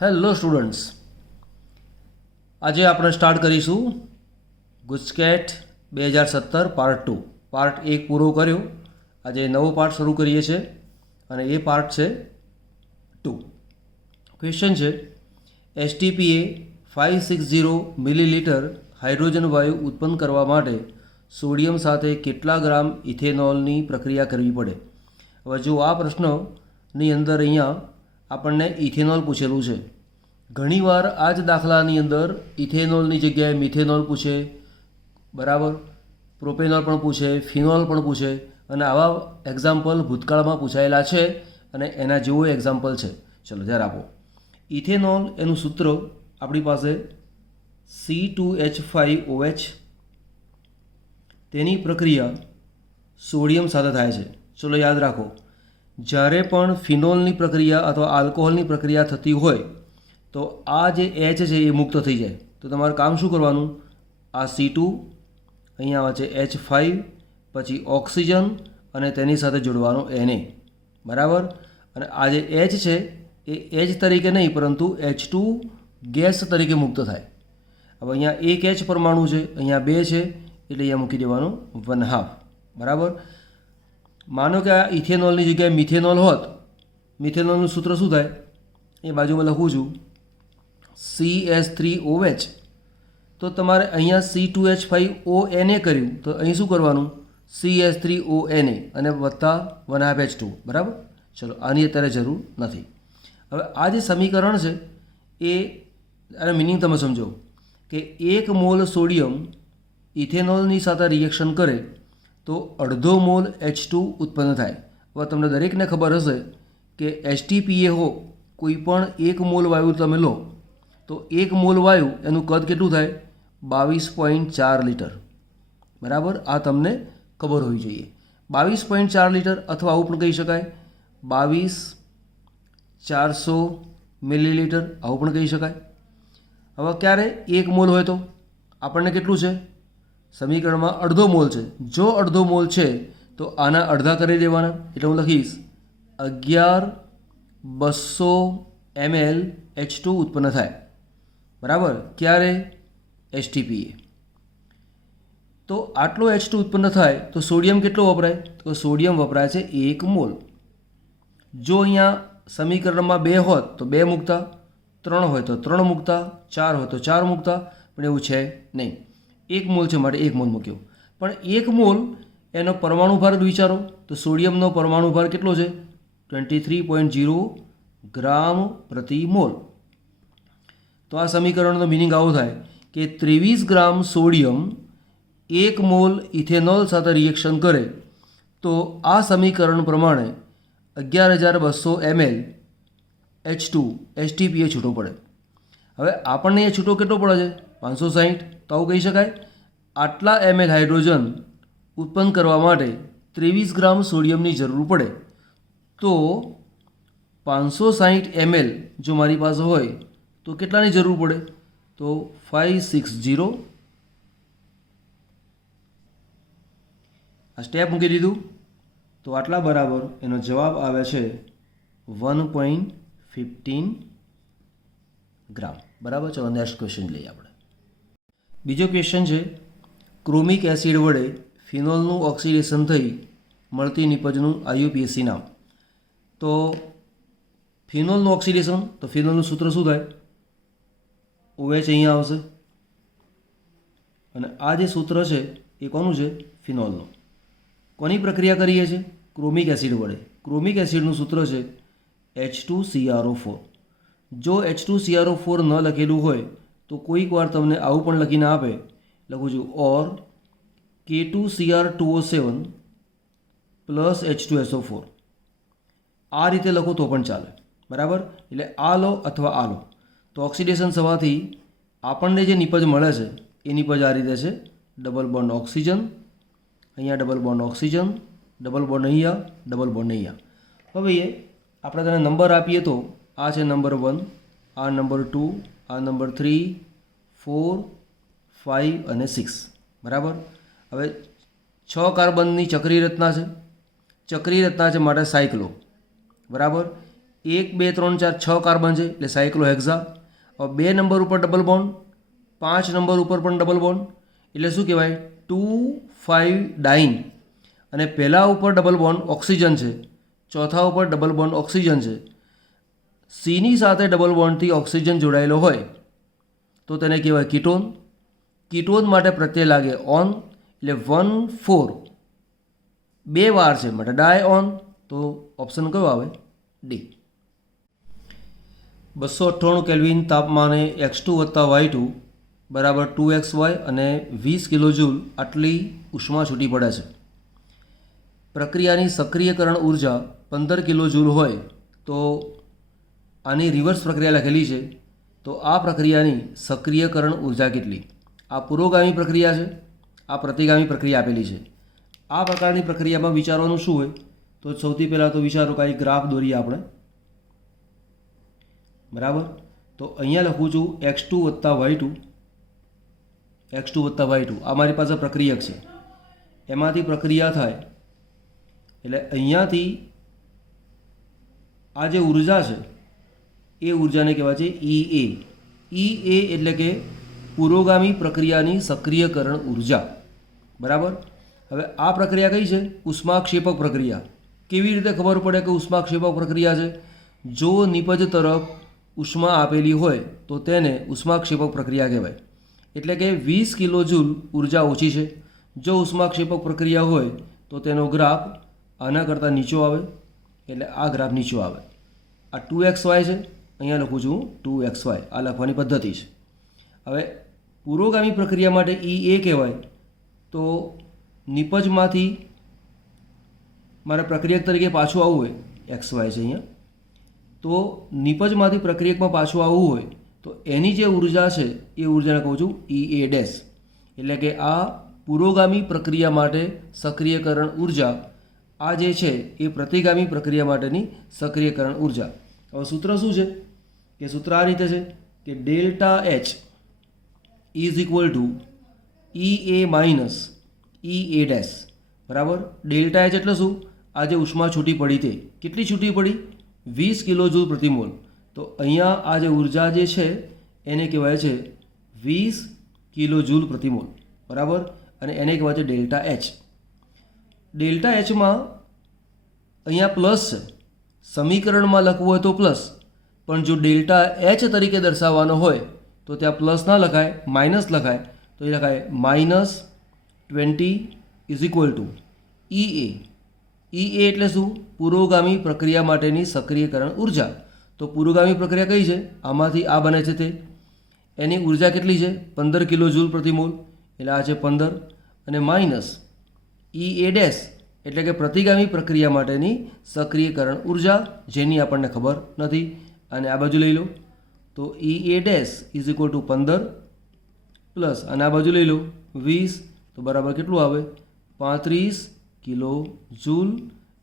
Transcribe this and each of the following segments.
Hello students, આજે આપણે start કરીશું ગુજકેટ 2017 પાર્ટ 2. પાર્ટ 1 પૂરો કર્યો, આજે નવો પાર્ટ શરૂ કરીએ છીએ અને એ પાર્ટ છે 2. ક્વેશ્ચન છે એસટીપીએ 560 મિલીલીટર હાઇડ્રોજન વાયુ ઉત્પન્ન કરવા માટે સોડિયમ સાથે કેટલા ગ્રામ ઇથેનોલની પ્રક્રિયા કરવી પડે. હવે જો આ પ્રશ્નની અંદર અહીંયા આપણને ઇથેનોલ પૂછેલું છે. ઘણીવાર આ જ દાખલાની અંદર ઇથેનોલની જગ્યાએ મિથેનોલ પૂછે, બરાબર, પ્રોપેનોલ પણ પૂછે, ફિનોલ પણ પૂછે, અને આવા એક્ઝામ્પલ ભૂતકાળમાં પૂછાયેલા છે અને એના જેવું એક્ઝામ્પલ છે. ચલો ધ્યાન આપો. ઇથેનોલ એનું સૂત્ર આપણી પાસે C2H5OH. તેની પ્રક્રિયા સોડિયમ સાથે થાય છે. ચલો યાદ રાખો, જ્યારે પણ ફિનોલની પ્રક્રિયા અથવા આલ્કોહોલની પ્રક્રિયા થતી હોય તો આ જે એચ છે એ મુક્ત થઈ જાય. તો તમારે કામ શું કરવાનું, આ C2 અહીંયા આવે છે H5, પછી ઓક્સિજન અને તેની સાથે જોડવાનો Na, બરાબર. અને આ જે એચ છે એ એચ તરીકે નહીં પરંતુ H2 ગેસ તરીકે મુક્ત થાય. હવે અહીંયા એક એચ પરમાણુ છે, અહીંયા 2 છે, એટલે અહીંયા મૂકી દેવાનું 1/2, બરાબર. માનો કે આ ઇથેનોલની જગ્યાએ મિથેનોલ હોત, મિથેનોલનું સૂત્ર શું થાય એ બાજુમાં લખું છું, CH3OH. તો તમારે અહીંયા C2H5ONA કર્યું તો અહીં શું કરવાનું, CH3ONA અને વત્તા 1/2 H2, બરાબર. ચલો આની અત્યારે જરૂર નથી. હવે આ જે સમીકરણ છે એ આનો મિનિંગ તમે સમજો કે 1 મોલ સોડિયમ ઇથેનોલની સાથે રિએક્શન કરે તો અડધો મોલ H2 ઉત્પન્ન થાય. હવે તમને દરેકને ખબર હશે કે એસટીપીએ હો કોઈ પણ 1 મોલ વાયુ તમે લો તો 1 મોલ વાયુ એનું કદ કેટલું થાય, 22.4 લીટર, બરાબર. આ તમને ખબર હોવી જોઈએ. 22.4 લીટર અથવા આવું પણ કહી શકાય 22,400 મિલીલીટર, આવું પણ કહી શકાય. હવે ક્યારે 1 મોલ હોય તો આપણને કેટલું છે, સમીકરણમાં અડધો મોલ છે. જો અડધો મોલ છે તો આના અડધા કરી દેવાના, એટલે હું લખીશ 11,200 ml H2 ઉત્પન્ન થાય, બરાબર. ક્યારે, એસટીપીએ. તો આટલો H2 ઉત્પન્ન થાય તો સોડિયમ કેટલો વપરાય, તો સોડિયમ વપરાય છે 1 મોલ. જો અહીંયા સમીકરણમાં 2 હોત તો 2 મૂકતા, 3 હોય તો 3 મૂકતા, 4 હોય તો 4 મૂકતા, પણ એવું છે નહીં. 1 મોલ છે માટે 1 મોલ મૂક્યો. પણ 1 મોલ એનો પરમાણુ ભાર વિચારો તો સોડિયમનો પરમાણુ ભાર કેટલો છે, 23.0 ગ્રામ પ્રતિ મોલ. તો આ સમીકરણનો મિનિંગ આવો થાય કે 23 ગ્રામ સોડિયમ 1 મોલ ઇથેનોલ સાથે રિએક્શન કરે તો આ સમીકરણ પ્રમાણે 11,200 ml H2 એસટીપીએ છૂટો પડે. હવે આપણને એ છૂટો કેટલો પડે છે, 560. તો આવું કહી શકાય આટલા ml હાઇડ્રોજન ઉત્પન્ન કરવા માટે 23 ગ્રામ સોડિયમની જરૂર પડે. તો 560 ml જો મારી પાસે હોય તો કેટલાની જરૂર પડે, તો 560. આ સ્ટેપ મૂકી દીધું તો આટલા બરાબર એનો જવાબ આવે છે 1.15 ગ્રામ, બરાબર. ચલો નેક્સ્ટ ક્વેશ્ચન લઈએ આપણે. બીજો ક્વેશ્ચન છે ક્રોમિક એસિડ વડે ફિનોલનું ઓક્સિડેશન થઈ મળતી નિપજનું IUPAC નામ. તો ફિનોલનું ઓક્સિડેશન, તો ફિનોલનું સૂત્ર શું થાય, OH અહીંયા આવશે અને આ જે સૂત્ર છે એ કોનું છે, ફિનોલનું. કોની પ્રક્રિયા કરીએ છીએ, ક્રોમિક એસિડ વડે. ક્રોમિક એસિડનું સૂત્ર છે H2CrO4. જો H2CrO4 ન લખેલું હોય તો કોઈક વાર તમને આવું પણ લખીને આપે, લખું છું ઓર K2Cr2O7 પ્લસ H2SO4. આ રીતે લખો તો પણ ચાલે, બરાબર. એટલે આ લો અથવા આ લો. તો ઓક્સિડેશન થવાથી આપણને જે નિપજ મળે છે એ નિપજ આ રીતે છે, ડબલ બોન્ડ ઓક્સિજન, અહીંયા double bond oxygen, double bond અહીંયા, ડબલ બોન્ડ અહીંયા. હવે આપણે તેને નંબર આપીએ તો આ છે નંબર 1, આ નંબર 2, આ નંબર 3, 4, 5 અને 6, બરાબર. હવે 6 કાર્બનની ચક્રીય રચના છે, ચક્રીય રચના છે માટે સાયક્લો, બરાબર. 1 2 3 4 6 કાર્બન છે એટલે સાયક્લોહેક્ઝા. હવે 2 નંબર ઉપર ડબલ બોન્ડ, 5 નંબર ઉપર પણ ડબલ બોન્ડ એટલે શું કહેવાય 2,5 ડાઇન. અને પહેલા ઉપર ડબલ બોન્ડ ઓક્સિજન છે, ચોથા ઉપર ડબલ બોન્ડ ઓક્સિજન છે. સીની સાથે ડબલ બોન્ડથી ઓક્સિજન જોડાયેલો હોય તો તેને કહેવાય કીટોન. કીટોન માટે પ્રત્યય લાગે ઓન એટલે 1,4 2 વાર છે માટે ડાય ઓન. તો ઓપ્શન કયો આવે? ડી. 298 કેલ્વિન તાપમાને x2 વત્તા y2 બરાબર 2xy અને 20 કિલોજૂલ આટલી ઉષ્મા છૂટી પડે છે. પ્રક્રિયાની સક્રિયકરણ ઉર્જા 15 કિલોજૂલ હોય તો આની રિવર્સ પ્રક્રિયા લખેલી છે. તો આ પ્રક્રિયાની સક્રિયકરણ ઉર્જા કેટલી? આ પુરોગામી પ્રક્રિયા છે, આ પ્રતિગામી પ્રક્રિયા આપેલી છે. આ પ્રકારની પ્રક્રિયામાં વિચારવાનું શું હોય? તો સૌથી પહેલાં તો વિચારો કે એક ગ્રાફ દોરીએ આપણે. બરાબર. તો અહીંયા લખું છું x2 વત્તા y2, x2 વત્તા y2 આ મારી પાસે પ્રક્રિયક છે. એમાંથી પ્રક્રિયા થાય એટલે અહીંયાથી આ જે ઉર્જા છે એ ઉર્જાને કહેવાય છે EA. EA એટલે કે પુરોગામી પ્રક્રિયાની સક્રિયકરણ ઉર્જા. બરાબર. હવે આ પ્રક્રિયા કઈ છે? ઉષ્માક્ષેપક પ્રક્રિયા. કેવી રીતે ખબર પડે કે ઉષ્માક્ષેપક પ્રક્રિયા છે? જો નિપજ તરફ ઉષ્મા આપેલી હોય તો તેને ઉષ્માક્ષેપક પ્રક્રિયા કહેવાય. એટલે કે 20 કિલોજૂલ ઉર્જા ઓછી છે. જો ઉષ્માક્ષેપક પ્રક્રિયા હોય તો તેનો ગ્રાફ આના કરતાં નીચો આવે એટલે આ ગ્રાફ નીચો આવે. આ 2xy છે, અહીંયા લખું છું 2xy. આ લખવાની પદ્ધતિ છે. હવે પુરોગામી પ્રક્રિયા માટે EA કહેવાય તો નિપજમાંથી મારે પ્રક્રિયક તરીકે પાછું આવવું હોય, XY છે અહીંયા, તો નિપજમાંથી પ્રક્રિયકમાં પાછું આવવું હોય તો એની જે ઉર્જા છે એ ઉર્જાને કહું છું EA ડેશ. એટલે કે આ પુરોગામી પ્રક્રિયા માટે સક્રિયકરણ ઉર્જા, આ જે છે એ પ્રતિગામી પ્રક્રિયા માટેની સક્રિયકરણ ઉર્જા. હવે સૂત્ર શું છે? કે સૂત્ર આ રીતે છે કે delta H is equal to EA minus EA dash. બરાબર. ડેલ્ટા H એટલે શું? આ જે ઉષ્મા છૂટી પડી તે કેટલી છૂટી પડી? 20 કિલોજૂલ પ્રતિ મોલ. તો અહીંયા આ જે ઉર્જા જે છે એને કહેવાય છે 20 કિલોજૂલ પ્રતિ મોલ. બરાબર. અને એને કહેવાય છે ડેલ્ટા H. ડેલ્ટા Hમાં અહીંયા પ્લસ છે, સમીકરણમાં લખવું હોય તો પ્લસ, પણ જો ડેલ્ટા H તરીકે દર્શાવવાનો હોય તો ત્યાં પ્લસ ના લખાય, માઇનસ લખાય. તો એ લખાય -20 is equal to EA. EA એટલે શું? પુરોગામી પ્રક્રિયા માટેની સક્રિયકરણ ઉર્જા. તો પુરોગામી પ્રક્રિયા કઈ છે? આમાંથી આ બને છે તે. એની ઉર્જા કેટલી છે? 15 કિલોજૂલ પ્રતિ મોલ. એટલે આ છે 15 અને માઇનસ EA ડેશ એટલે કે પ્રતિગામી પ્રક્રિયા માટેની સક્રિયકરણ ઉર્જા, જેની આપણને ખબર નથી. અને આ બાજુ લઈ લો તો EA dash is equal to 15 plus અને આ બાજુ લઈ લો 20. તો બરાબર કેટલું આવે? 35 કિલો જૂલ.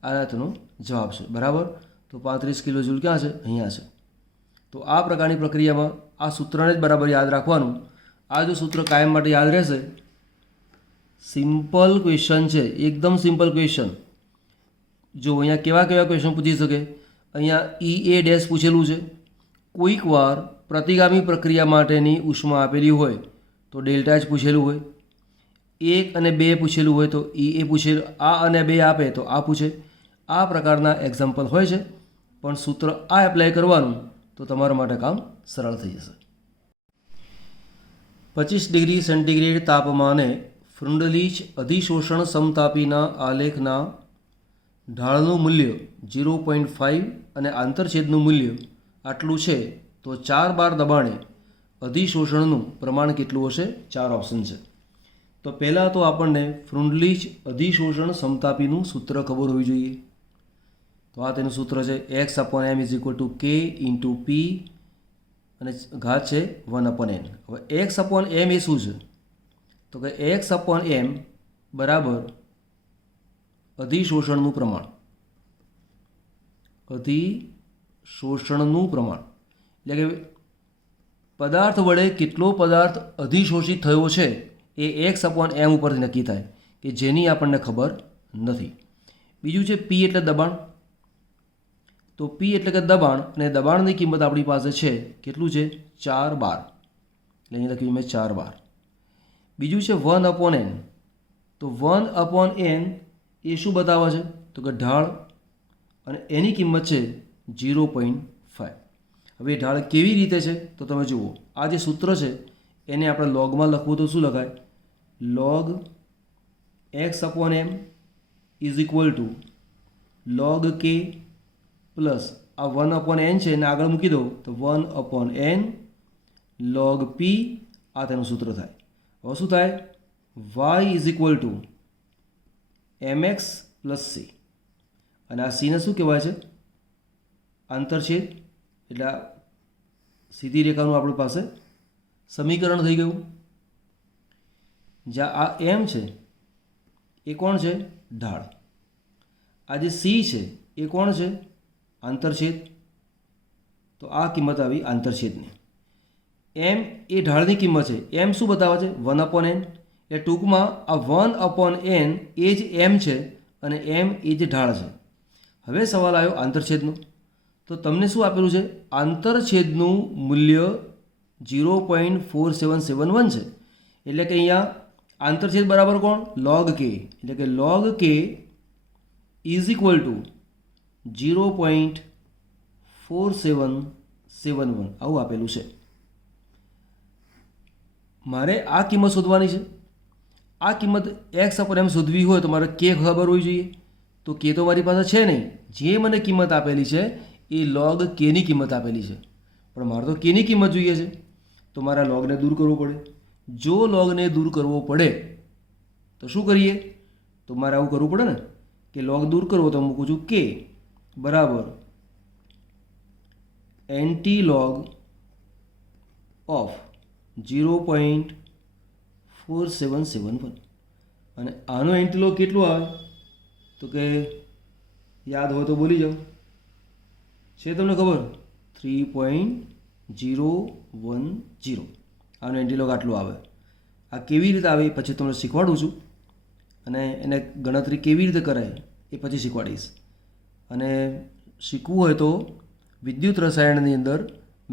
આ તેનો જવાબ છે. બરાબર. તો 35 કિલો જૂલ ક્યાં છે? અહીંયા છે. તો આ પ્રકારની પ્રક્રિયામાં આ સૂત્રને જ બરાબર યાદ રાખવાનું. આ જો સૂત્ર કાયમ માટે યાદ રહેશે. સિમ્પલ ક્વેશ્ચન છે, એકદમ સિમ્પલ ક્વેશ્ચન. જો અહીંયા કેવા કેવા ક્વેશ્ચન પૂછી શકે? અહીંયા EA ડેશ પૂછેલું છે. કોઈક વાર પ્રતિગામી પ્રક્રિયા માટેની ઉષ્મા આપેલી હોય તો ડેલ્ટા H પૂછેલું હોય. 1 અને 2 પૂછેલું હોય તો EA પૂછેલું. આ અને 2 આપે તો આ પૂછે. આ પ્રકારના એક્ઝામ્પલ હોય છે. પણ સૂત્ર આ એપ્લાય કરવાનું તો તમારા માટે કામ સરળ થઈ જશે. 25 ડિગ્રી સેન્ટીગ્રેડ તાપમાને ફ્રુન્ડલીચ અધિશોષણ સમતાપીના આલેખના ઢાળનું મૂલ્ય 0.5 અને આંતરછેદનું મૂલ્ય આટલું છે તો 4 બાર દબાણે અધિશોષણનું પ્રમાણ કેટલું હશે? 4 ઓપ્શન છે. તો પહેલાં તો આપણને ફ્રુન્ડલીચ અધિશોષણ સમતાપીનું સૂત્ર ખબર હોવી જોઈએ. તો આ તેનું સૂત્ર છે x/m is equal to k into p અને ઘાત છે 1/n. હવે x/m એ શું છે? તો કે x/m બરાબર અધિશોષણનું પ્રમાણ. અધિશોષણનું પ્રમાણ એટલે કે પદાર્થ વડે કેટલો પદાર્થ અધિશોષિત થયો છે એ x/m ઉપરથી નક્કી થાય કે જેની આપણને ખબર નથી. બીજું છે p એટલે દબાણ. તો તો પી એટલે કે દબાણ, અને દબાણની કિંમત આપણી પાસે છે કેટલું છે 4 બાર, એટલે અહીં લખ્યું મેં 4 બાર. બીજું છે 1/n. તો 1/n એ શું બતાવે છે તો કે ઢાળ, અને એની કિંમત છે 0.5. હવે ઢાળ કેવી રીતે છે તો તમે જુઓ, આ જે સૂત્ર છે એને આપણે લોગમાં લખવું તો શું લખાય, log x/m is equal to log k plus આ 1/n છે એને આગળ મૂકી દો તો 1/n log p, આ તેનું સૂત્ર થાય. હવે શું થાય, y is equal to mx plus c, અને આ c ને શું કહેવાય છે, આંતરછેદ, એટલે આ સીધી રેખાનું આપણી પાસે સમીકરણ થઈ ગયું. જ્યાં આ m છે એ કોણ છે, ઢાળ. આ જે c છે એ કોણ છે, આંતરછેદ. તો આ કિંમત આવી આંતરછેદની. m એ ઢાળની કિંમત છે, m શું બતાવે છે 1/n, એટલે ટૂંકમાં આ 1/n એ જ m છે અને m એ જ ઢાળ છે. હવે સવાલ આવ્યો આંતરછેદનો. તો તમને શું આપેલું છે, આંતરછેદનું મૂલ્ય 0.4771 છે. એટલે કે અહીંયા આંતરછેદ બરાબર કોણ, log k, એટલે કે log k is equal to 0.4771 આવું આપેલું છે. મારે આ કિંમત શોધવાની છે. આ કિંમત x/m શોધવી હોય તો મારે k ખબર હોવી જોઈએ. તો k તો મારી પાસે છે નહીં. જે મને કિંમત આપેલી છે એ log k ની કિંમત આપેલી છે, પણ મારે તો k ની કિંમત જોઈએ છે. તો મારા logને દૂર કરવો પડે. જો logને દૂર કરવો પડે તો શું કરીએ, તો મારે આવું કરવું પડે ને કે log દૂર કરવો તો મૂકું છું k બરાબર anti-log of 0.4771, અને આનો એન્ટીલોગ કેટલું આવે તો કે યાદ હોય તો બોલી જાઓ, છે તમને ખબર 3.010. આનો એન્ટીલોગ આટલું આવે. આ કેવી રીતે આવે એ પછી તમને શીખવાડું છું, અને એને ગણતરી કેવી રીતે કરાય એ પછી શીખવાડીશ. અને શીખવું હોય તો વિદ્યુત રસાયણની અંદર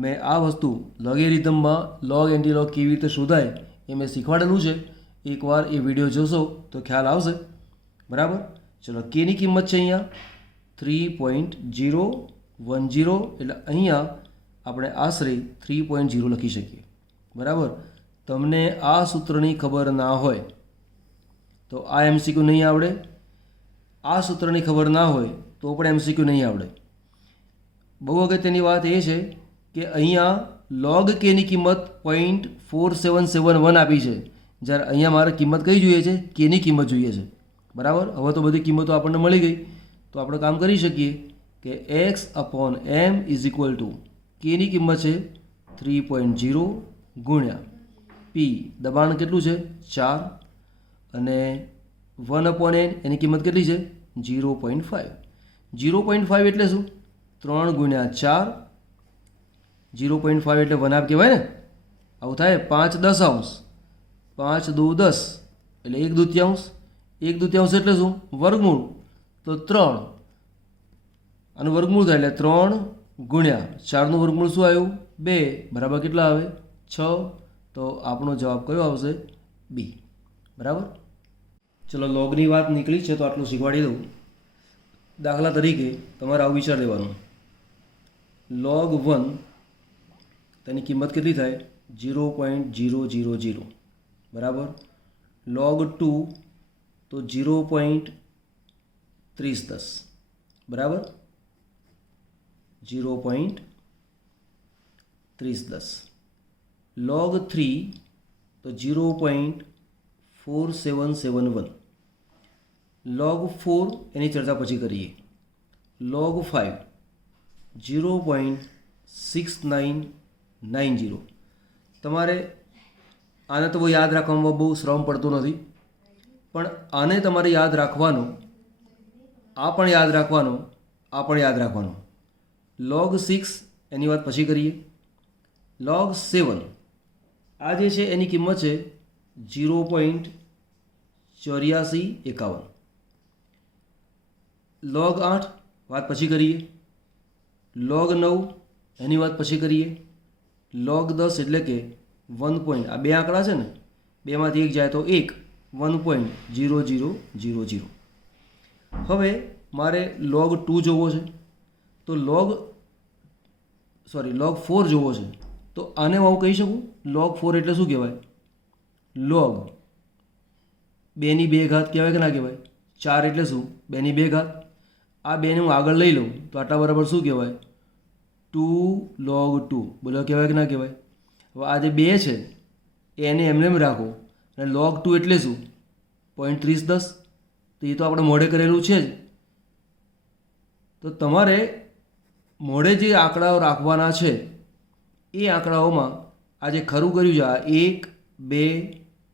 મેં આ વસ્તુ લોગેરિધમમાં log એન્ટીલોગ કેવી રીતે શોધાય એ મેં શીખવાડેલું છે. એકવાર એ વિડીયો જોશો તો ખ્યાલ આવશે. બરાબર, ચલો કેની કિંમત છે અહીંયા 3.010, એટલે અહીંયા આપણે આશરે 3.0 લખી શકીએ. બરાબર, તમને આ સૂત્રની ખબર ના હોય તો આ MCQ નહીં આવડે, આ સૂત્રની ખબર ના હોય તો પણ MCQ નહીં આવડે. બહુ અગત્યની વાત એ છે કે અહીંયા log k ની કિંમત 0.4771 આપી છે, જ્યારે અહીંયા મારે કિંમત કઈ જોઈએ છે, k ની કિંમત જોઈએ છે. બરાબર, હવે તો બધી કિંમતો આપણને મળી ગઈ. તો આપણે કામ કરી શકીએ કે x/m is equal to k ની કિંમત છે 3.0 ગુણ્યા p, દબાણ કેટલું છે 4, અને 1/n એની કિંમત કેટલી છે 0.5. 0.5 એટલે શું, 3 ગુણ્યા 4, 0.5 એટલે 1/2 કહેવાય ને. આવું થાય 5/10, 5 દુ 10 એટલે 1/2. 1/2 એટલે શું, વર્ગમૂળ, તો 3, આનું વર્ગમૂળ થાય એટલે 3 ગુણ્યા 4નું વર્ગમૂળ શું આવ્યું 2, બરાબર કેટલા આવે 6. તો આપણો જવાબ કયો આવશે, બી. બરાબર, ચલો લોગની વાત નીકળી છે તો આટલું શીખવાડી દઉં. દાખલા તરીકે તમારે આવું વિચાર લેવાનું, log 1 તેની કિંમત કેટલી થાય 0.000, બરાબર. log 2 તો 0.3010, બરાબર, 0.3010. log 3 તો 0.4771. log 4 એની ચર્ચા પછી કરીએ. log 5 0.6990. તમારે આને તો બહુ યાદ રાખવામાં બહુ શ્રમ પડતો નથી, પણ આને તમારે યાદ રાખવાનો, આ પણ યાદ રાખવાનો, આ પણ યાદ રાખવાનો. log 6 એની વાત પછી કરીએ. log 7 આ જે છે એની કિંમત છે 0.8451. log 8 વાત પછી કરીએ. log 9 એની વાત પછી કરીએ. log 10 એટલે કે 1. આ બે આંકડા છે ને, બેમાંથી એક જાય તો 1, 1.0000. હવે મારે log 2 જોવો છે, તો log 4 જોવો છે. તો આને હું કહી શકું log 4 એટલે શું કહેવાય? log 2 ની 2 ઘાત કહેવાય કે ના કહેવાય? 4 એટલે શું? 2 ની 2 ઘાત. આ બેને હું આગળ લઈ લઉં તો આટલા બરાબર શું કહેવાય? 2 log 2. બોલો કહેવાય કે ના કહેવાય? હવે આ જે 2 છે એને એમને એમ રાખો અને log 2 એટલે શું? 0.3010. તો એ તો આપણે મોઢે કરેલું છે જ. તો તમારે મોઢે જે આંકડાઓ રાખવાના છે એ આંકડાઓમાં આ જે ખરું કર્યું છે, આ 1, 2,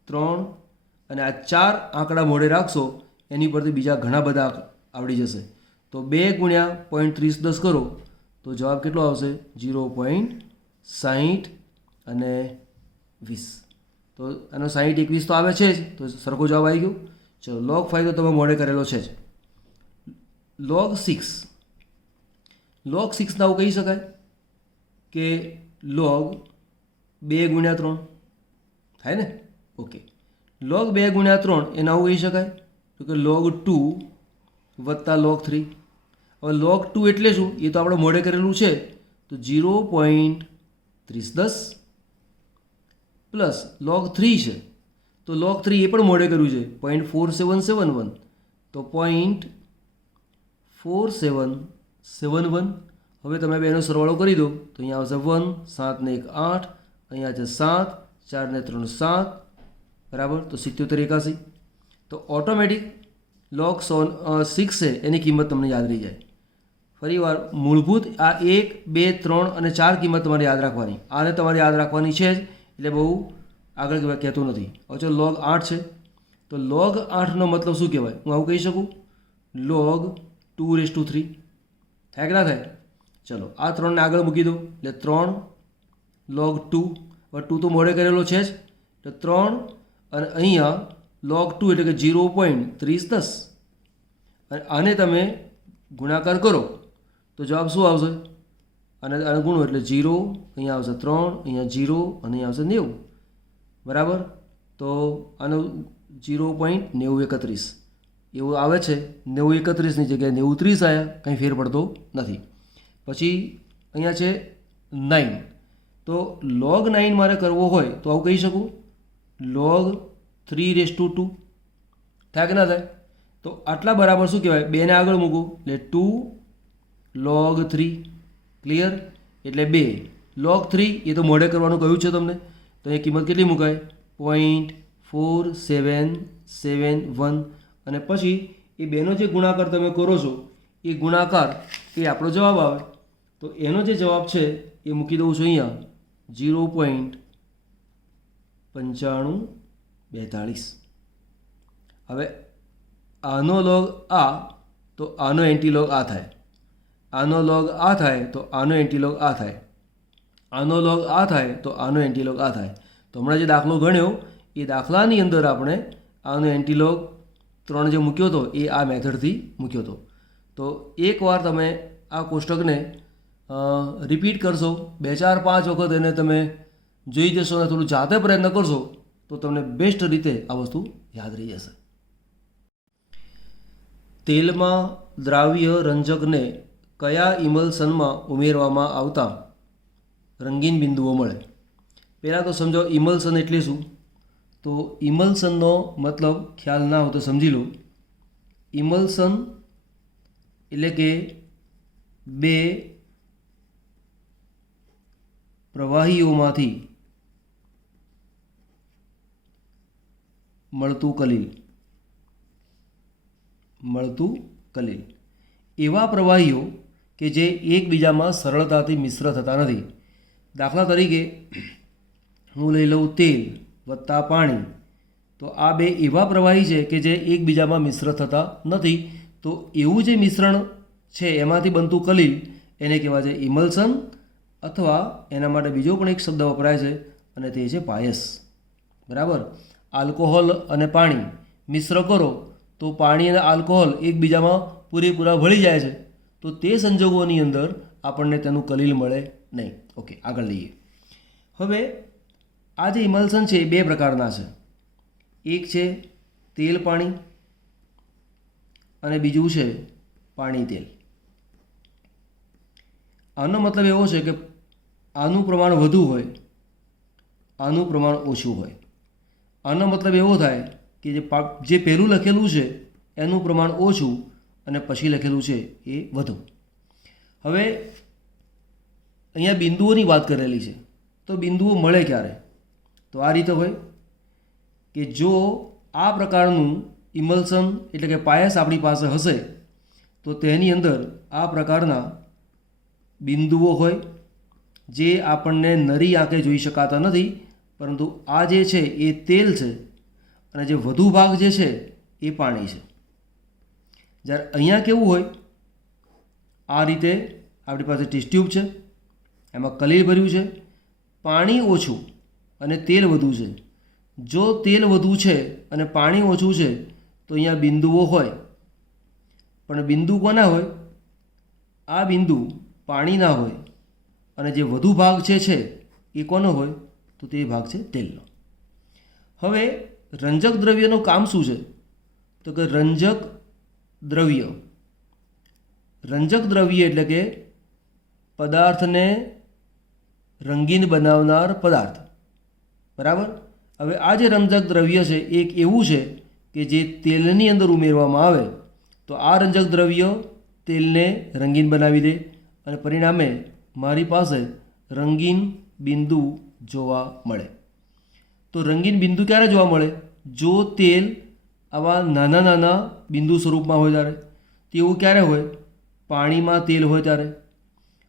3 અને આ 4 આંકડા મોઢે રાખશો એની પરથી બીજા ઘણા બધા આવડી જશે. તો 2 ગુણ્યા 0.3010 કરો તો જવાબ કેટલો આવશે? 0.60 અને 20. તો એનો 60, 21 તો આવે છે જ, તો સરખો જવાબ આવી ગયો. ચલો log 5 તો તમે મોઢે કરેલો છે જ. log 6 ના આવું કહી શકાય કે log 2 ગુણ્યા 3 થાય ને? ઓકે. log 2 ગુણ્યા 3 એના આવું કહી શકાય તો કે log 2 વત્તા log 3. હવે log 2 એટલે શું? એ તો આપણે મોઢે કરેલું છે, તો 0.3010 પ્લસ log 3 છે, તો log 3 એ પણ મોઢે કર્યું છે 0.4771, તો 0.4771. હવે તમે બેનો સરવાળો કરી દો તો અહીંયા આવશે 1, 7 ને 1 8, અહીંયા છે 7, 4 ને 3 7, બરાબર. તો 77 81. તો ઓટોમેટિક log 6 છે એની કિંમત તમને યાદ રહી જાય. ફરીવાર મૂળભૂત આ 1, 2, 3 અને 4 કિંમત તમારે યાદ રાખવાની. આને તમારે યાદ રાખવાની છે જ, એટલે બહુ આગળ કહેતું નથી. હવે ચલો log 8 છે, તો log 8નો મતલબ શું કહેવાય? હું આવું કહી શકું log 2/3. થાય કે ના થાય? ચલો આ 3ને આગળ મૂકી દો એટલે 3 log 2. હવે 2 તો મોઢે કરેલો છે જ, તો 3 અને અહીંયા log 2 એટલે કે 0.3010 અને આને તમે ગુણાકાર કરો તો જવાબ શું આવશે? અને ગુણો એટલે 0, અહીંયા આવશે 3, અહીંયા 0 અને અહીંયા આવશે 90, બરાબર. તો આનું 0.9031 એવું આવે છે. 9031ની જગ્યાએ 9030 આવ્યા, કંઈ ફેર પડતો નથી. પછી અહીંયા છે 9, તો log 9 મારે કરવો હોય તો આવું કહી શકું log 3/2. થાય કે ના થાય? તો આટલા બરાબર શું કહેવાય? 2ને આગળ મૂકું એટલે 2 log 3. ક્લિયર? એટલે 2 log 3 એ તો મોઢે કરવાનું કહ્યું છે તમને, તો એ કિંમત કેટલી મુકાય? 0.4771. અને પછી એ બેનો જે ગુણાકાર તમે કરો છો એ ગુણાકાર એ આપણો જવાબ આવે. તો એનો જે જવાબ છે એ મૂકી દઉં છું અહીંયા 0.9542. હવે આનો log આ તો આનો એન્ટીલોગ આ થાય, આનો log આ થાય તો આનો એન્ટીલોગ આ થાય, આનો log આ થાય તો આનો એન્ટીલોગ આ થાય. તો હમણાં જે દાખલો ગણ્યો એ દાખલાની અંદર આપણે આનો એન્ટીલોગ 3 જે મૂક્યો હતો એ આ મેથડથી મૂક્યો હતો. તો એકવાર તમે આ કોષ્ટકને રિપીટ કરશો, 2, 4, 5 વખત એને તમે જોઈ જશો અને થોડું જાતે પ્રયત્ન કરશો તો તમને બેસ્ટ રીતે આ વસ્તુ યાદ રહી જશે. તેલમાં દ્રાવ્ય રંજકને કયા ઇમલ્સનમાં ઉમેરવામાં આવતા રંગીન બિંદુઓ મળે? પહેલાં તો સમજો ઇમલ્સન એટલે શું. તો ઇમલ્સનનો મતલબ ખ્યાલ ના હોય તો સમજી લો. ઇમલ્સન એટલે કે બે પ્રવાહીઓમાંથી મળતું કલીલ. એવા પ્રવાહીઓ કે જે એકબીજામાં સરળતાથી મિશ્ર થતા નથી. દાખલા તરીકે હું લઈ લઉં તેલ વત્તા પાણી, તો આ બે એવા પ્રવાહી છે કે જે એકબીજામાં મિશ્ર થતા નથી. તો એવું જે મિશ્રણ છે એમાંથી બનતું કલીલ એને કહેવાય છે ઇમલ્સન, અથવા એના માટે બીજો પણ એક શબ્દ વપરાય છે અને તે છે પાયસ. બરાબર. આલ્કોહોલ અને પાણી મિશ્ર કરો તો પાણી અને આલ્કોહોલ એકબીજામાં પૂરેપૂરા ભળી જાય છે. તો તે સંજોગોની અંદર આપણને તેનું કલીલ મળે નહીં. ઓકે, આગળ લઈએ. હવે આ જે ઇમલ્સન છે એ બે પ્રકારના છે. એક છે તેલ પાણી અને બીજું છે પાણી તેલ. આનો મતલબ એવો છે કે આનું પ્રમાણ વધુ હોય, આનું પ્રમાણ ઓછું હોય. આનો મતલબ એવો થાય કે જે પહેલું લખેલું છે એનું પ્રમાણ ઓછું અને પછી લખેલું છે એ વધુ. હવે અહીંયા બિંદુઓની વાત કરેલી છે, તો બિંદુઓ મળે ક્યારે? તો આ રીતે હોય કે જો આ પ્રકારનું ઇમલ્સન એટલે કે પાયસ આપણી પાસે હશે તો તેની અંદર આ પ્રકારના બિંદુઓ હોય જે આપણને નરી આંખે જોઈ શકાતા નથી, પરંતુ આ જે છે એ તેલ છે અને જે વધુ ભાગ જે છે એ પાણી છે. જ્યારે અહીંયા કેવું હોય, આ રીતે આપણી પાસે ટેસ્ટ ટ્યુબ છે, એમાં કલીલ ભર્યું છે, પાણી ઓછું અને તેલ વધુ છે. જો તેલ વધુ છે અને પાણી ઓછું છે તો અહીંયા બિંદુઓ હોય, પણ બિંદુ કોના હોય? આ બિંદુ પાણીના હોય અને જે વધુ ભાગ છે એ કોનો હોય? તો તે ભાગ છે તેલનો. હવે રંજક દ્રવ્યનું કામ શું છે? તો કે રંજક દ્રવ્ય એટલે કે પદાર્થને રંગીન બનાવનાર પદાર્થ, બરાબર. હવે આ જે રંજક દ્રવ્ય છે એક એવું છે કે જે તેલની અંદર ઉમેરવામાં આવે તો આ રંજક દ્રવ્ય તેલને રંગીન બનાવી દે અને પરિણામે મારી પાસે રંગીન બિંદુ જોવા મળે. તો રંગીન બિંદુ ક્યારે જોવા મળે? જો તેલ આવા નાના નાના બિંદુ સ્વરૂપમાં હોય ત્યારે. તેવું ક્યારે હોય? પાણીમાં તેલ હોય ત્યારે,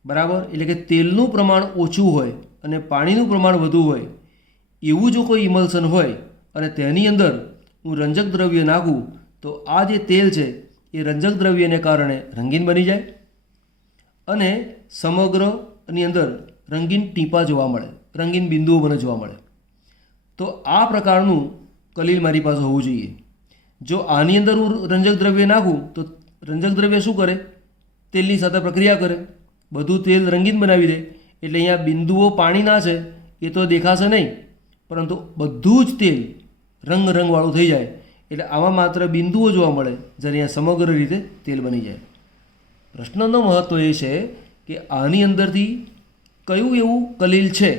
બરાબર. એટલે કે તેલનું પ્રમાણ ઓછું હોય અને પાણીનું પ્રમાણ વધુ હોય એવું જો કોઈ ઇમલ્સન હોય અને તેની અંદર હું રંજક દ્રવ્ય નાખું તો આ જે તેલ છે એ રંજક દ્રવ્યને કારણે રંગીન બની જાય અને સમગ્રની અંદર રંગીન ટીપાં જોવા મળે, રંગીન બિંદુઓ મને જોવા મળે. તો આ પ્રકારનું કલીલ મારી પાસે હોવું જોઈએ. જો આની અંદર હું રંજક દ્રવ્ય નાખું તો રંજક દ્રવ્ય શું કરે? તેલની સાથે પ્રક્રિયા કરે, બધું તેલ રંગીન બનાવી દે. એટલે અહીંયા બિંદુઓ પાણીના છે એ તો દેખાશે નહીં, પરંતુ બધું જ તેલ રંગવાળું થઈ જાય. એટલે આમાં માત્ર બિંદુઓ જોવા મળે, જ્યારે અહીંયા સમગ્ર રીતે તેલ બની જાય. પ્રશ્નનો મહત્ત્વ એ છે કે આની અંદરથી કયું એવું કલીલ છે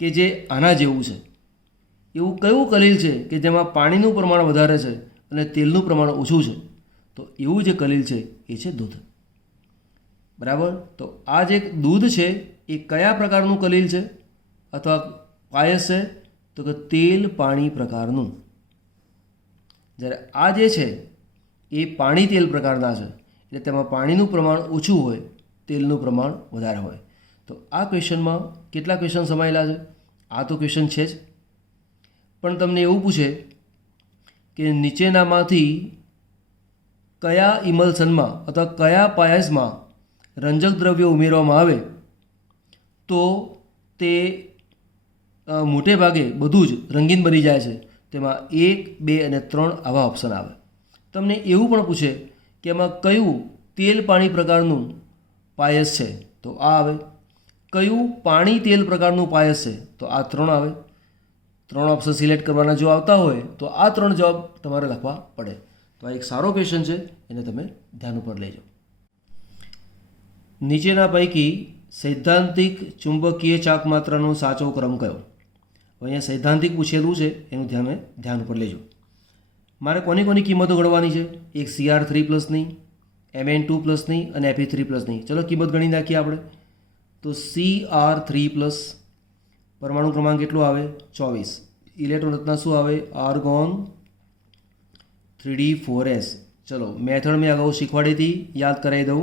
કે જે આના જેવું છે? એવું કયું કલીલ છે કે જેમાં પાણીનું પ્રમાણ વધારે છે અને તેલનું પ્રમાણ ઓછું છે? તો એવું જે કલીલ છે એ છે દૂધ, બરાબર. તો આ જે દૂધ છે એ કયા પ્રકારનું કલીલ છે અથવા પાયસ છે? તો કે તેલ પાણી પ્રકારનું. જ્યારે આ જે છે એ પાણી તેલ પ્રકારના છે, એટલે તેમાં પાણીનું પ્રમાણ ઓછું હોય, તેલનું પ્રમાણ વધારે હોય. તો આ ક્વેશ્ચનમાં કેટલા ક્વેશ્ચન સમાયેલા છે? આ તો ક્વેશ્ચન છે જ, પણ તમને એવું પૂછે કે નીચેનામાંથી કયા ઇમલ્સનમાં અથવા કયા પાયસમાં રંજક દ્રવ્ય ઉમેરવામાં આવે તો તે મોટે ભાગે બધું જ રંગીન બની જાય છે? તેમાં 1, 2 અને 3 આવા ઓપ્શન આવે. તમને એવું પણ પૂછે કે એમાં કયું તેલ પાણી પ્રકારનું પાયસ છે? તો આ આવે. કયું પાણી તેલ પ્રકારનું પાયસ છે? તો આ 3 આવે. 3 ઓપ્શન સિલેક્ટ કરવાના જો આવતા હોય તો આ 3 જવાબ તમારે લખવા પડે. તો આ એક સારો ક્વેશ્ચન છે, એને તમે ધ્યાન ઉપર લેજો. નીચેના પૈકી સૈદ્ધાંતિક ચુંબકીય ચાકમાત્રાનો સાચો ક્રમ કયો? અહીંયા સૈદ્ધાંતિક પૂછેલું છે, એનું ધ્યાન ઉપર લેજો. મારે કોની કોની કિંમતો ગણવાની છે? એક Cr3+ની, Mn2+ની અને Fe3+ની. ચલો કિંમત ગણી નાખીએ આપણે. તો Cr3+, પરમાણુ ક્રમાંક કેટલો આવે? 24. ઇલેક્ટ્રોન રચના શું આવે? Argon 3d4s. ચલો મેથડ મેં અગાઉ શીખવાડી હતી, યાદ કરાવી દઉં.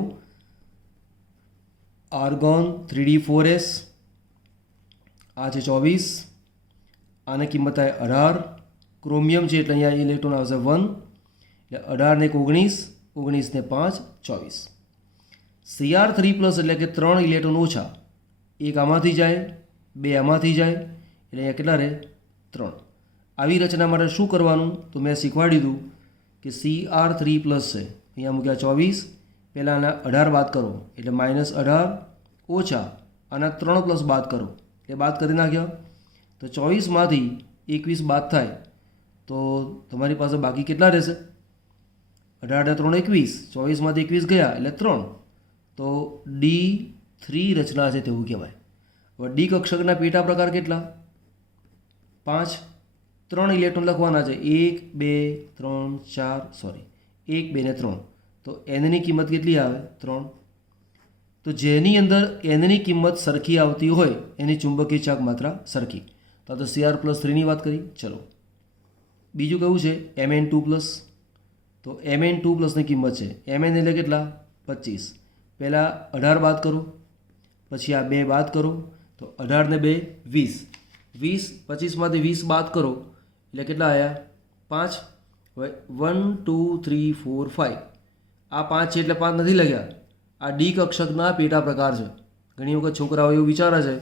આર્ગોન 3d4s, આ છે 24, આને કિંમત આવે 18. ક્રોમિયમ છે એટલે અહીંયા ઇલેક્ટ્રોન આવશે 1, એટલે 18 ને 19, 19 ને 5, 24. Cr3+ એટલે કે 3 ઇલેક્ટ્રોન ઓછા, એક આમાંથી જાય, 2 આમાંથી જાય, એટલે અહીંયા કેટલા રહે? 3. આવી રચના માટે શું કરવાનું? તો મેં શીખવાડી દીધું કે Cr3+ છે, અહીંયા મૂક્યા 24, પહેલાંના 18 બાદ કરો એટલે -18, ઓછા આના 3 પ્લસ બાદ કરો, એ બાદ કરી નાખ્યા તો 24માંથી 21 બાદ થાય તો તમારી પાસે બાકી કેટલા રહેશે? 18 3 21, 24માંથી 21 ગયા એટલે 3, તો D3 રચના છે તેવું કહેવાય. હવે ડી કક્ષકના પેટા પ્રકાર કેટલા? 5. 3 ઇલેક્ટ્રોન લખવાના છે, 1 2 3 4, સોરી 1 2 ને 3, તો એનની કિંમત કેટલી આવે? 3. તો જેની અંદર એનની કિંમત સરખી આવતી હોય એની ચુંબકીય ચાક માત્રા સરખી. તો આ તો Cr+3ની વાત કરી. ચલો બીજું કયું છે? Mn2+. તો Mn2+ની કિંમત છે, Mn એટલે કેટલા? 25. પહેલાં 18 બાદ કરો, પછી આ 2 બાદ કરો, તો 18 ને 2 20, 20 25માંથી 20 બાદ કરો એટલે કેટલા આવ્યા? 5. હવે 1 2 3 4 5, આ 5 છે એટલે 5 નથી લખ્યા. આ ડી કક્ષકના પેટા પ્રકાર છે. ઘણી વખત છોકરાઓ એવું વિચારે છે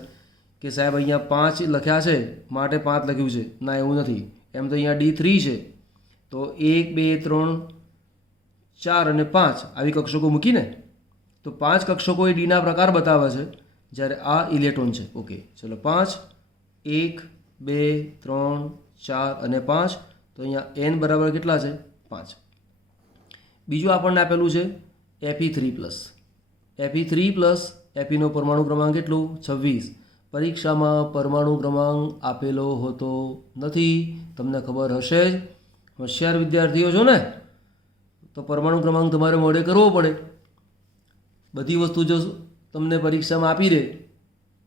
કે સાહેબ અહીંયા 5 લખ્યા છે માટે 5 લખ્યું છે. ના, એવું નથી. એમ તો અહીંયા D3 છે, તો 1 2 3 4 અને 5 આવી કક્ષકો મૂકીને તો 5 કક્ષકો એ ડીના પ્રકાર બતાવે છે, જ્યારે આ ઇલેક્ટ્રોન છે. ઓકે, ચલો 5 1 2 3 4 અને 5, તો અહીંયા n બરાબર કેટલા છે? 5. બીજું આપણને આપેલું છે Fe3+. Fe3+, Feનો પરમાણુ ક્રમાંક કેટલું? 26. પરીક્ષામાં પરમાણુ ક્રમાંક આપેલો હોતો નથી, તમને ખબર હશે જ. હોશિયાર વિદ્યાર્થીઓ છો ને, તો પરમાણુ ક્રમાંક તમારે મોઢે કરવો પડે. બધી વસ્તુ જો તમને પરીક્ષામાં આપી દે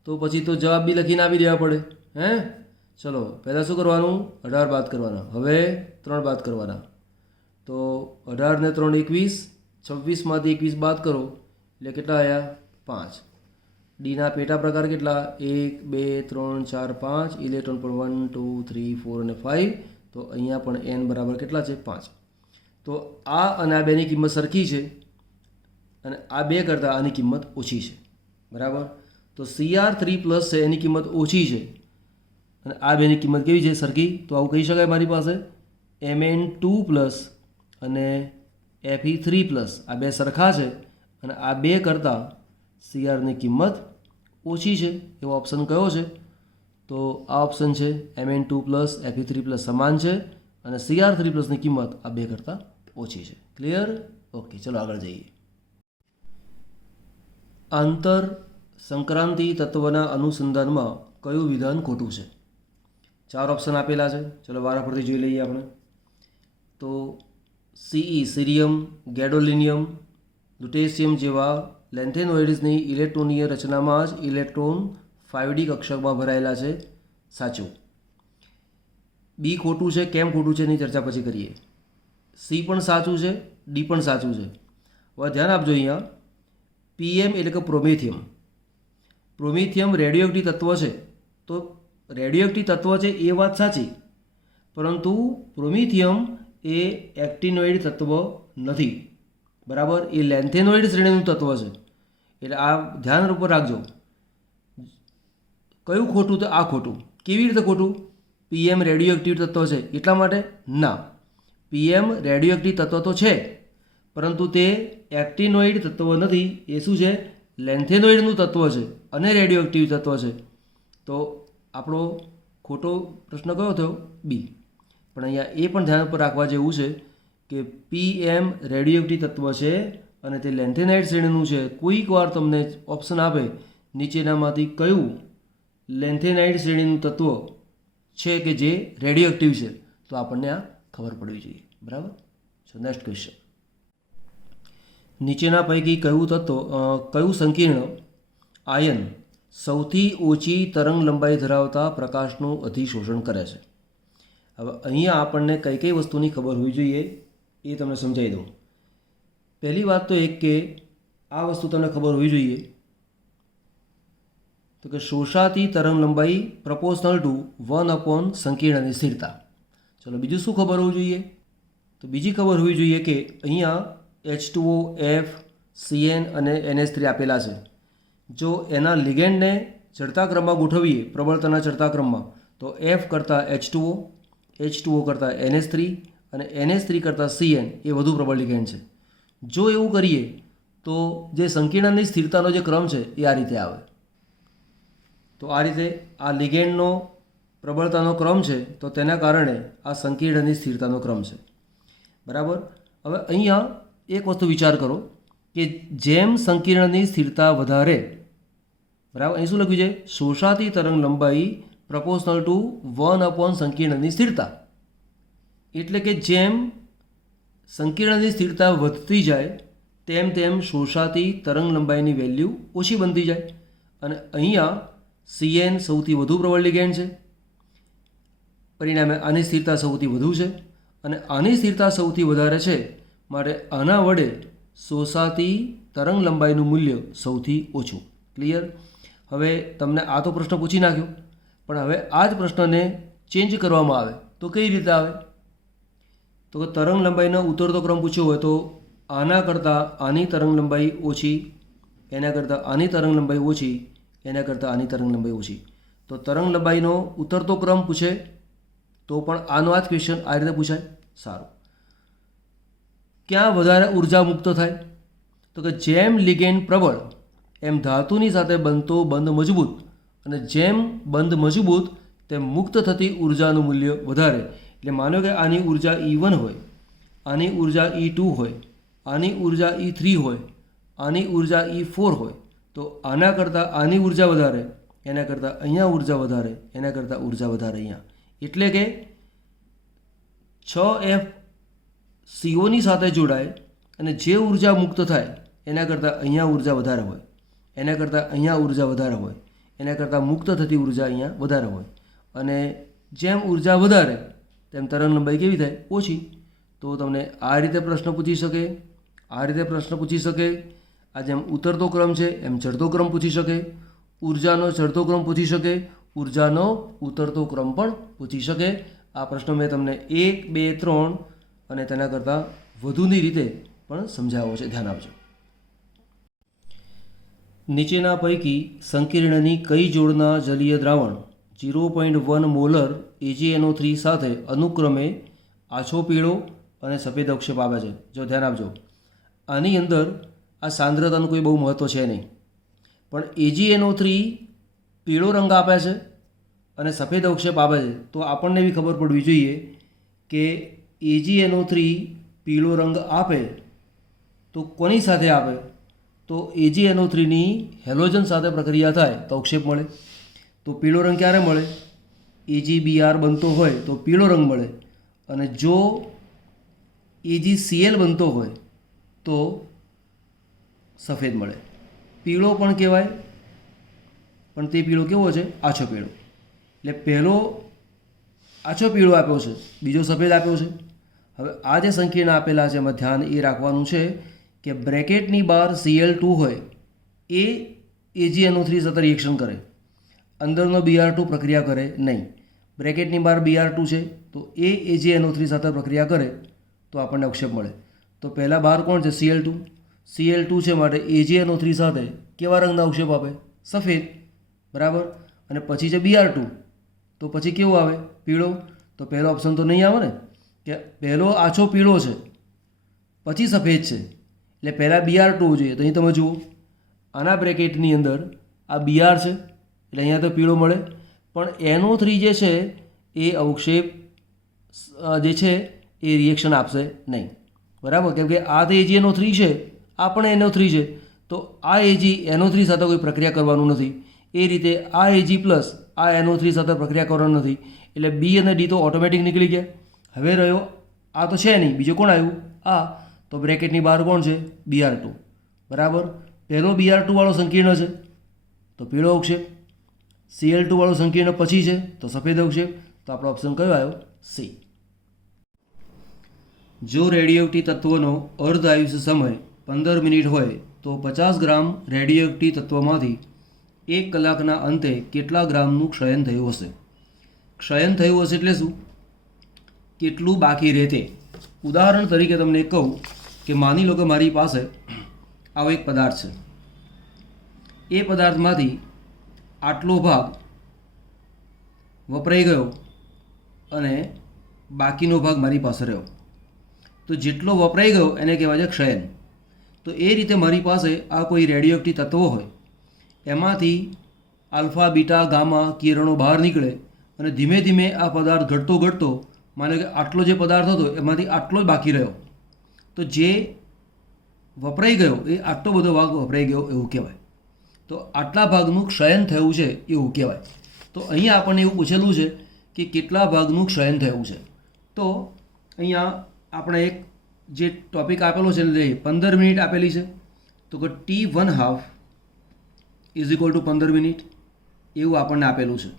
તો પછી તો જવાબ બી લખીને આપી દેવા પડે. ચલો પહેલાં શું કરવાનું? 18 બાદ કરવાના, હવે 3 બાદ કરવાના. તો 18 ને 3 21, 26માંથી 21 બાદ કરો એટલે કેટલા આવ્યા? 5. ડીના પેટા પ્રકાર કેટલા? 1 2 3 4 5, ઇલેક્ટ્રોન પણ 1 2 3 4 અને 5, તો અહીંયા પણ n બરાબર કેટલા છે? 5. તો આ અને આ બેની કિંમત સરખી છે અને આ બે કરતાં આની કિંમત ઓછી છે. બરાબર? તો Cr3+ છે એની કિંમત ઓછી છે અને આ બેની કિંમત કેવી છે? સરખી. તો આવું કહી શકાય મારી પાસે Mn2+ અને Fe3+, આ બે સરખા છે અને આ બે કરતાં Crની કિંમત ઓછી છે. એવો ઓપ્શન કયો છે? તો આ ઓપ્શન છે. Mn2+, Fe3+ સમાન છે અને Cr3+ની કિંમત આ બે કરતાં ઓછી છે. ક્લિયર? ઓકે, ચલો આગળ જઈએ. આંતર સંક્રાંતિ તત્વના અનુસંધાનમાં કયું વિધાન ખોટું છે? 4 ઓપ્શન આપેલા છે. ચલો વારાફરતી જોઈ લઈએ આપણે. તો Ce, સીરિયમ, ગેડોલિનિયમ, લ્યુટેશિયમ જેવા લેન્થેનોઇડ્સની ઇલેક્ટ્રોનીય રચનામાં જ ઇલેક્ટ્રોન 5D કક્ષકમાં ભરાયેલા છે. સાચું. બી ખોટું છે. કેમ ખોટું છે એની ચર્ચા પછી કરીએ. સી પણ સાચું છે, ડી પણ સાચું છે. હવે ધ્યાન આપજો અહીંયા. PM એટલે કે પ્રોમેથિયમ. પ્રોમેથિયમ રેડિયોએક્ટિવ તત્વ છે. તો રેડિયોએક્ટિવ તત્વ છે એ વાત સાચી, પરંતુ પ્રોમેથિયમ એ એક્ટિનોઇડ તત્વ નથી. બરાબર? એ લેન્થેનોઇડ શ્રેણીનું તત્વ છે. એટલે આ ધ્યાન ઉપર રાખજો. કયું ખોટું? તો આ ખોટું. કેવી રીતે ખોટું? PM રેડિયોએક્ટિવ તત્વ છે એટલા માટે? ના, PM રેડિયોએક્ટિવ તત્વ તો છે, પરંતુ તે એક્ટિનોઇડ તત્વ નથી. એ શું છે? લેન્થેનોઇડનું તત્વ છે અને રેડિયોએક્ટિવ તત્વ છે. તો આપણો ખોટો પ્રશ્ન કયો થયો? બી. પણ અહીંયા એ પણ ધ્યાન પર રાખવા જેવું છે કે PM રેડિયોએક્ટિવ તત્વ છે અને તે લેન્થેનાઇડ શ્રેણીનું છે. કોઈક વાર તમને ઓપ્શન આપે નીચેનામાંથી કયું લેન્થેનાઇડ શ્રેણીનું તત્વ છે કે જે રેડિયોએક્ટિવ છે, તો આપણને આ ખબર પડવી જોઈએ. બરાબર? So next question. નીચેના પૈકી કયું સંકીર્ણ આયન સૌથી ઓછી તરંગ લંબાઈ ધરાવતા પ્રકાશનું અધિશોષણ કરે છે? હવે અહીંયા આપણને કઈ કઈ વસ્તુની ખબર હોવી જોઈએ એ તમને સમજાવી દઉં. પહેલી વાત તો એક કે આ વસ્તુ તમને ખબર હોવી જોઈએ તો કે શોષાતી તરંગ લંબાઈ પ્રપોર્શનલ ટુ 1 સંકીર્ણની સ્થિરતા. ચલો બીજું શું ખબર હોવું જોઈએ? તો બીજી ખબર હોવી જોઈએ કે અહીંયા H2O, F, Cn અને NH3 આપેલા છે. જો એના લિગેન્ડને ચડતા ક્રમમાં ગોઠવીએ, પ્રબળતાના ચડતા ક્રમમાં, તો F કરતાં H2O, H2O કરતાં NH3 અને NH3 કરતાં Cn એ વધુ પ્રબળ લિગેન્ડ છે. જો એવું કરીએ તો જે સંકીર્ણની સ્થિરતાનો જે ક્રમ છે એ આ રીતે આવે. તો આ રીતે આ લિગેન્ડનો પ્રબળતાનો ક્રમ છે, તો તેના કારણે આ સંકીર્ણની સ્થિરતાનો ક્રમ છે. બરાબર. હવે અહીંયા એક વસ્તુ વિચાર કરો કે જેમ સંકીર્ણની સ્થિરતા વધારે, બરાબર, અહીં શું લખ્યું છે? શોષાતી તરંગ લંબાઈ પ્રપોર્શનલ ટુ 1 સંકીર્ણની સ્થિરતા. એટલે કે જેમ સંકીર્ણની સ્થિરતા વધતી જાય તેમ તેમ શોષાતી તરંગ લંબાઈની વેલ્યુ ઓછી બનતી જાય. અને અહીંયા CN સૌથી વધુ પ્રબળ લિગેન્ડ છે, પરિણામે આની સ્થિરતા સૌથી વધુ છે અને આની સ્થિરતા સૌથી વધારે છે, માટે આના વડે શોષાતી તરંગ લંબાઈનું મૂલ્ય સૌથી ઓછું. ક્લિયર? હવે તમને આ તો પ્રશ્ન પૂછી નાખ્યો, પણ હવે આ જ પ્રશ્નને ચેન્જ કરવામાં આવે તો કઈ રીતે આવે? તો કે તરંગ લંબાઈનો ઉતરતો ક્રમ પૂછ્યો હોય તો આના કરતાં આની તરંગ લંબાઈ ઓછી, એના કરતાં આની તરંગ લંબાઈ ઓછી, એના કરતાં આની તરંગ લંબાઈ ઓછી. તો તરંગ લંબાઈનો ઉતરતો ક્રમ પૂછે તો પણ આનો આ જ ક્વેશ્ચન આ રીતે પૂછાય. સારું. ક્યાં વધારે ઉર્જા મુક્ત થાય? તો કે જેમ લિગેન્ડ પ્રબળ એમ ધાતુની સાથે બનતો બંધ મજબૂત, અને જેમ બંધ મજબૂત તેમ મુક્ત થતી ઉર્જાનું મૂલ્ય વધારે. એટલે માનો કે આની ઉર્જા E1 હોય, આની ઉર્જા E2 હોય, આની ઉર્જા E3 હોય, આની ઉર્જા E4 હોય, તો આના કરતાં આની ઉર્જા વધારે, એના કરતાં અહીંયા ઉર્જા વધારે, એના કરતાં ઉર્જા વધારે અહીંયા. એટલે કે 6F CO સાથે જોડાય અને જે ઉર્જા મુક્ત થાય એના કરતાં અહીંયા ઉર્જા વધારે હોય, એના કરતાં અહીંયા ઉર્જા વધારે હોય, એના કરતાં મુક્ત થતી ઉર્જા અહીંયા વધારે હોય. અને જેમ ઉર્જા વધારે તેમ તરંગ લંબાઈ કેવી થાય? ઓછી. તો તમને આ રીતે પ્રશ્ન પૂછી શકે, આ રીતે પ્રશ્ન પૂછી શકે. આ જેમ ઉતરતો ક્રમ છે એમ ચડતો ક્રમ પૂછી શકે, ઉર્જાનો ચડતો ક્રમ પૂછી શકે, ઉર્જાનો ઉતરતો ક્રમ પણ પૂછી શકે. આ પ્રશ્નો મેં તમને 1, 2, 3 અને તેના કરતાં વધુની રીતે પણ સમજાવ્યો છે, ધ્યાન આપજો. નીચેના પૈકી સંકીર્ણની કઈ જોડના જલીય દ્રાવણ 0.1 મોલર AgNO3 સાથે અનુક્રમે આછો પીળો અને સફેદ અવક્ષેપ આવે છે? જો ધ્યાન આપજો, આની અંદર આ સાંદ્રતાનું કોઈ બહુ મહત્ત્વ છે નહીં, પણ AgNO3 પીળો રંગ આપે છે અને સફેદ અવક્ષેપ આપે છે. તો આપણને એવી ખબર પડવી જોઈએ કે AgNO3 પીળો રંગ આપે તો કોની સાથે આપે? તો AgNO3ની હેલોજન સાથે પ્રક્રિયા થાય તો અવક્ષેપ મળે. તો પીળો રંગ ક્યારે મળે? AgBr બનતો હોય તો પીળો રંગ મળે, અને જો AgCl બનતો હોય તો સફેદ મળે. પીળો પણ કહેવાય, પણ તે પીળો કેવો છે? આછો પીળો. એટલે પહેલો આછો પીળો આપ્યો છે, બીજો સફેદ આપ્યો છે. હવે આ જે સંકીર્ણ આપેલા છે એમાં ધ્યાન એ રાખવાનું છે કે બ્રેકેટની બહાર Cl2 હોય એ AgNO3 સાથે રિએક્શન કરે, અંદરનો Br2 પ્રક્રિયા કરે નહીં. બ્રેકેટની બહાર Br2 છે તો એ AgNO3 સાથે પ્રક્રિયા કરે તો આપણને અવક્ષેપ મળે. તો પહેલાં બહાર કોણ છે? Cl2. Cl2 છે માટે AgNO3 સાથે કેવા રંગના અવક્ષેપ આપે? સફેદ. બરાબર. અને પછી છે Br2, તો પછી કેવું આવે? પીળો. તો પહેલો ઓપ્શન તો નહીં આવે ને, કે પહેલો આછો પીળો છે પછી સફેદ છે, એટલે પહેલાં Br2 જોઈએ. તો અહીં તમે જુઓ, આના બ્રેકેટની અંદર આ Br છે એટલે અહીંયા તો પીળો મળે, પણ NO3 જે છે એ અવક્ષેપ જે છે એ રિએક્શન આપશે નહીં. બરાબર. કેમ કે આ તો AgNO3 છે, આ પણ NO3 છે, તો આ AgNO3 સાથે કોઈ પ્રક્રિયા કરવાનું નથી. એ રીતે આ Ag પ્લસ આ NO3 સાથે પ્રક્રિયા કરવાનું નથી, એટલે B અને D તો ઓટોમેટિક નીકળી ગયા. હવે રહ્યો આ તો છે નહીં, બીજો કોણ આવ્યું? આ. તો બ્રેકેટની બહાર કોણ છે? Br2. બરાબર. પહેલો Br2 વાળો સંકીર્ણ છે તો પીળો અવક્ષેપ, Cl2 વાળો સંકીર્ણ પછી છે તો સફેદ અવક્ષેપ. તો આપણો ઓપ્શન કયો આવ્યો? C. જો રેડિયોએક્ટિવ તત્વોનો અર્ધ આયુષ્ય સમય 15 મિનિટ હોય તો 50 ગ્રામ રેડિયોએક્ટિવ તત્વમાંથી 1 કલાકના અંતે કેટલા ગ્રામનું ક્ષયન થયું હશે? ક્ષયન થયું હશે એટલે શું? કેટલું બાકી રહે તે. ઉદાહરણ તરીકે તમને કહું કે માની લો કે મારી પાસે આવો એક પદાર્થ છે, એ પદાર્થમાંથી આટલો ભાગ વપરાઈ ગયો અને બાકીનો ભાગ મારી પાસે રહ્યો. તો જેટલો વપરાઈ ગયો એને કહેવાય છે ક્ષયન. તો એ રીતે મારી પાસે આ કોઈ રેડિયો એક્ટિવ તત્વો હોય, એમાંથી આલ્ફા બીટા ગામા કિરણો બહાર નીકળે અને ધીમે ધીમે આ પદાર્થ ઘટતો ઘટતો, માનો કે આટલો જે પદાર્થ હતો એમાંથી આટલો જ બાકી રહ્યો, તો જે વપરાઈ ગયો એ આટલો બધો ભાગ વપરાઈ ગયો એવું કહેવાય. તો આટલા ભાગનું ક્ષયન થયું છે એવું કહેવાય. તો અહીંયા આપણને એવું પૂછેલું છે કે કેટલા ભાગનું ક્ષયન થયું છે. તો અહીંયા આપણે એક જે ટોપિક આપેલો છે એટલે 15 મિનિટ આપેલી છે, તો કે T1/2 = 15 મિનિટ એવું આપણને આપેલું છે.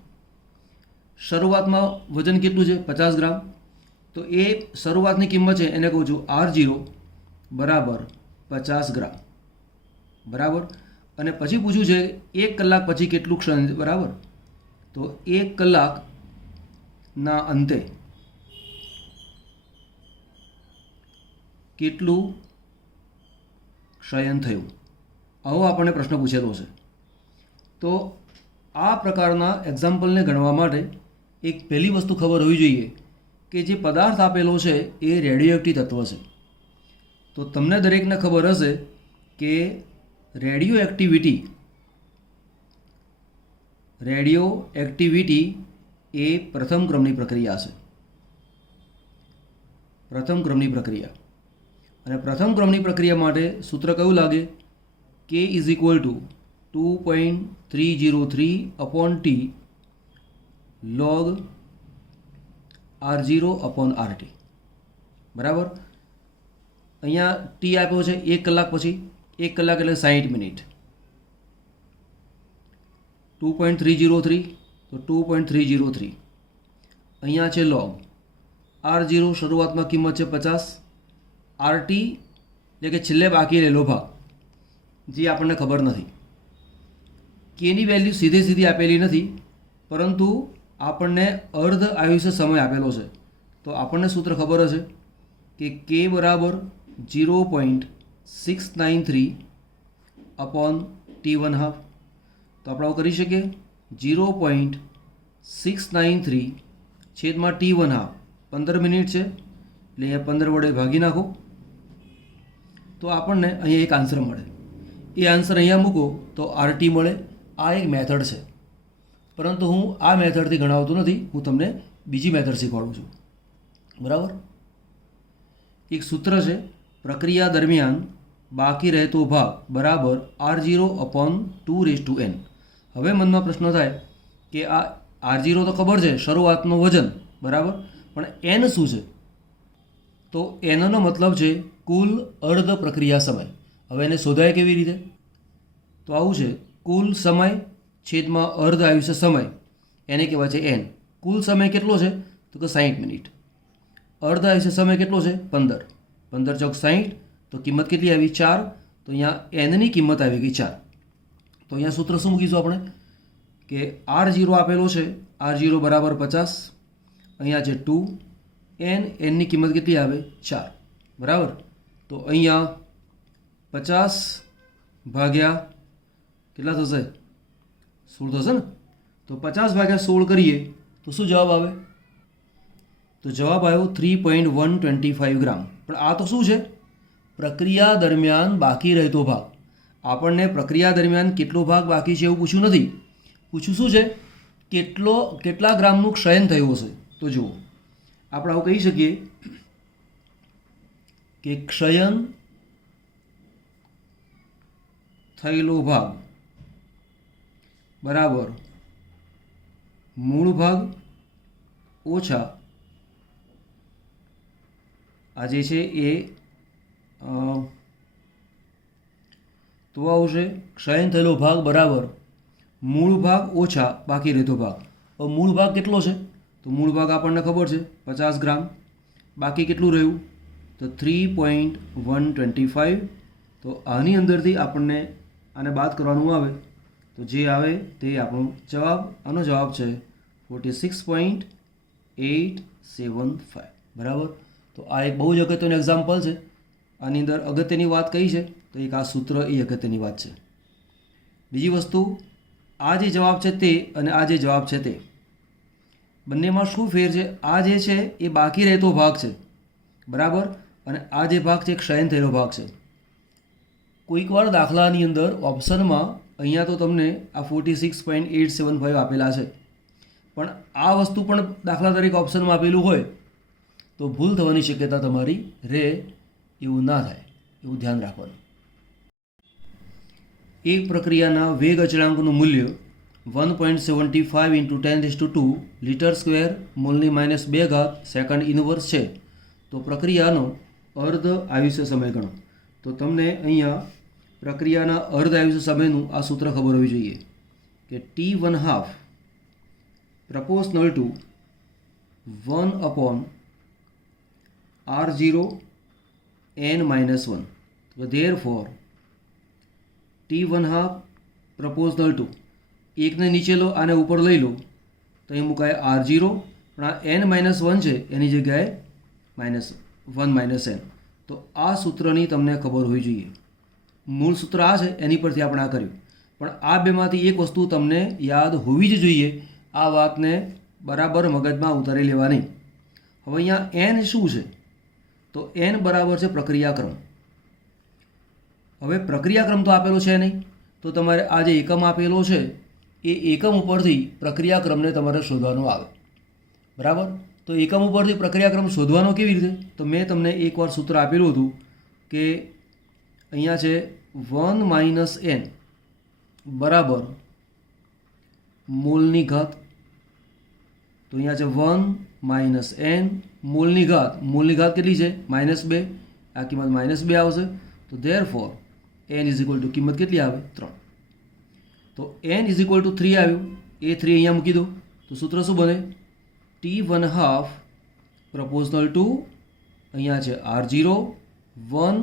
શરૂઆતમાં વજન કેટલું છે? 50 ગ્રામ. તો એ શરૂઆતની કિંમત છે એને કહું છું R0 = 50 ગ્રામ, બરાબર. અને પછી પૂછ્યું છે 1 કલાક પછી કેટલું ક્ષણ, બરાબર. તો 1 કલાકના અંતે કેટલું ક્ષયન થયું, આવો આપણને પ્રશ્ન પૂછેલો છે. તો આ પ્રકારના એક્ઝામ્પલને ગણવા માટે એક પહેલી વસ્તુ ખબર હોવી જોઈએ કે જે પદાર્થ આપેલો છે એ રેડિયો એક્ટિવ તત્વ છે. તો તમને દરેકને ખબર હશે કે રેડિયો એક્ટિવિટી એ પ્રથમ ક્રમની પ્રક્રિયા છે. પ્રથમ ક્રમની પ્રક્રિયા, અને પ્રથમ ક્રમની પ્રક્રિયા માટે સૂત્ર કયું લાગે? K = 2.303/T log R0/RT, બરાબર. અહીંયા ટી આપ્યો છે 1 કલાક પછી, 1 કલાક એટલે 60 મિનિટ. 2.303 તો 2.303 અહીંયા છે લોગ. R0 શરૂઆતમાં કિંમત છે 50, RT એટલે કે છેલ્લે બાકી રહેલો ભાગ જે આપણને ખબર નથી. કેની વેલ્યુ સીધી આપેલી નથી, પરંતુ આપણને અર્ધ આયુષ્ય સમય આપેલો છે. તો આપણને સૂત્ર ખબર હશે કે K = 0.693/T1/2. તો આપણે આવું કરી શકીએ. 0.693 છેદમાં T1/2 15 મિનિટ છે, એટલે અહીંયા 15 વડે ભાગી નાખો તો આપણને અહીંયા એક આન્સર મળે. એ આન્સર અહીંયા મૂકો તો RT મળે. આ એક મેથડ છે, પરંતુ હું આ મેથડથી ગણાવતો નથી, હું તમને બીજી મેથડ શીખવાડું છું, બરાબર. એક સૂત્ર છે, પ્રક્રિયા દરમિયાન બાકી રહેતો ભાગ બરાબર R0/2n. હવે મનમાં પ્રશ્ન થાય કે આ R0 તો ખબર છે, શરૂઆતનું વજન, બરાબર, પણ n શું છે? તો nનો મતલબ છે કુલ અર્ધ પ્રક્રિયા સમય. હવે એને શોધાય કેવી રીતે? તો આવું છે, કુલ સમય છેદમાં અર્ધ આયુષ્ય સમય, એને કહેવાય છે n. કુલ સમય કેટલો છે? તો કે 60 મિનિટ. અર્ધ આયુષ્ય સમય કેટલો છે? 15. 15 ચોક 60, તો કિંમત કેટલી આવી? 4. તો અહીંયા nની કિંમત આવી ગઈ 4. તો અહીંયા સૂત્ર શું મૂકીશું આપણે કે R0 આપેલો છે, R0 = 50, અહીંયા છે 2, nની કિંમત કેટલી આવે? 4, બરાબર. તો અહીંયા 50 ભાગ્યા કેટલા થશે? 16 થશે ને. તો 50 ભાગ્યા 16 કરીએ તો શું જવાબ આવે? તો જવાબ આવ્યો 3.125 ગ્રામ. પણ આ તો શું છે? પ્રક્રિયા દરમિયાન બાકી રહેતો ભાગ. આપણને પ્રક્રિયા દરમિયાન કેટલો ભાગ બાકી છે એવું પૂછ્યું નથી. પૂછ્યું શું છે? કેટલા ગ્રામનું ક્ષયન થયું હશે. તો જુઓ, આપણે આવું કહી શકીએ કે ક્ષયન થયેલો ભાગ બરાબર મૂળ ભાગ ઓછા આ જે છે એ તો આવશે ક્ષયન થયેલો ભાગ બરાબર મૂળ ભાગ ઓછા બાકી રહેતો ભાગ. હવે મૂળ ભાગ કેટલો છે? તો મૂળ ભાગ આપણને ખબર છે 50 ગ્રામ. બાકી કેટલું રહ્યું? તો 3.125. તો આની અંદરથી આપણને આને બાદ કરવાનું આવે તો જે આવે તે આપણો જવાબ. આનો જવાબ છે 46.875, બરાબર. તો આ એક બહુ જ અગત્યનું એક્ઝામ્પલ છે. આની અંદર અગત્યની વાત કઈ છે? તો એક આ સૂત્ર એ અગત્યની વાત છે. બીજી વસ્તુ, આ જે જવાબ છે તે અને આ જે જવાબ છે તે બંનેમાં શું ફેર છે? આ જે છે એ બાકી રહેતો ભાગ છે, બરાબર, અને આ જે ભાગ છે ક્ષયન થયેલો ભાગ છે. કોઈક વાર દાખલાની અંદર ઓપ્શનમાં અહીંયા તો તમને આ 46.875 આપેલા છે, પણ આ વસ્તુ પણ દાખલા તરીકે ઓપ્શનમાં આપેલું હોય તો ભૂલ થવાની શક્યતા તમારી રહે, એવું ના થાય એવું ધ્યાન રાખવાનું. એક પ્રક્રિયાના વેગ અચળાંકનું મૂલ્ય 1.75 × 10⁻² લિટર સ્ક્વેર મોલની -2 સેકન્ડ ઇનવર્સ છે, તો પ્રક્રિયાનો અર્ધ આયુષ્ય સમય ગણો. તો તમને અહીંયા પ્રક્રિયાના અર્ધ આયુષ્ય સમયનું આ સૂત્ર ખબર હોવી જોઈએ કે T1/2 proportional two 1/R0 n-1. Therefore T1/2 proportional two, એકને નીચે લો આને ઉપર લઈ લો તો અહીં મુકાય R0, પણ આ n-1 છે એની જગ્યાએ -1 - n. તો આ સૂત્રની તમને ખબર હોવી જોઈએ. મૂળ સૂત્ર આ છે, એની પરથી આપણે આ કર્યું, પણ આ બેમાંથી એક વસ્તુ તમને યાદ હોવી જ જોઈએ. આ વાતને બરાબર મગજમાં ઉતારી લેવાની. હવે અહીંયા n શું છે? તો n બરાબર છે પ્રક્રિયાક્રમ. હવે પ્રક્રિયાક્રમ તો આપેલો છે નહીં, તો તમારે આ જે એકમ આપેલો છે એ એકમ ઉપરથી પ્રક્રિયાક્રમને તમારે શોધવાનો આવે. બરાબર? તો એકમ ઉપરથી પ્રક્રિયાક્રમ શોધવાનો કેવી રીતે? તો મેં તમને એકવાર સૂત્ર આપેલું હતું કે અહીંયા છે 1 - n બરાબર મૂળની ઘાત. તો અહીંયા છે 1 - n મૂળની ઘાત. મૂળની ઘાત કેટલી છે? -2. આ કિંમત -2 આવશે. તો ધેરફોર n = કિંમત કેટલી આવે? 3. તો n = 3 આવ્યું. એ 3 અહીંયા મૂકી દો તો સૂત્ર શું બને? T1/2 પ્રપોર્શનલ ટુ, અહીંયા છે R0 1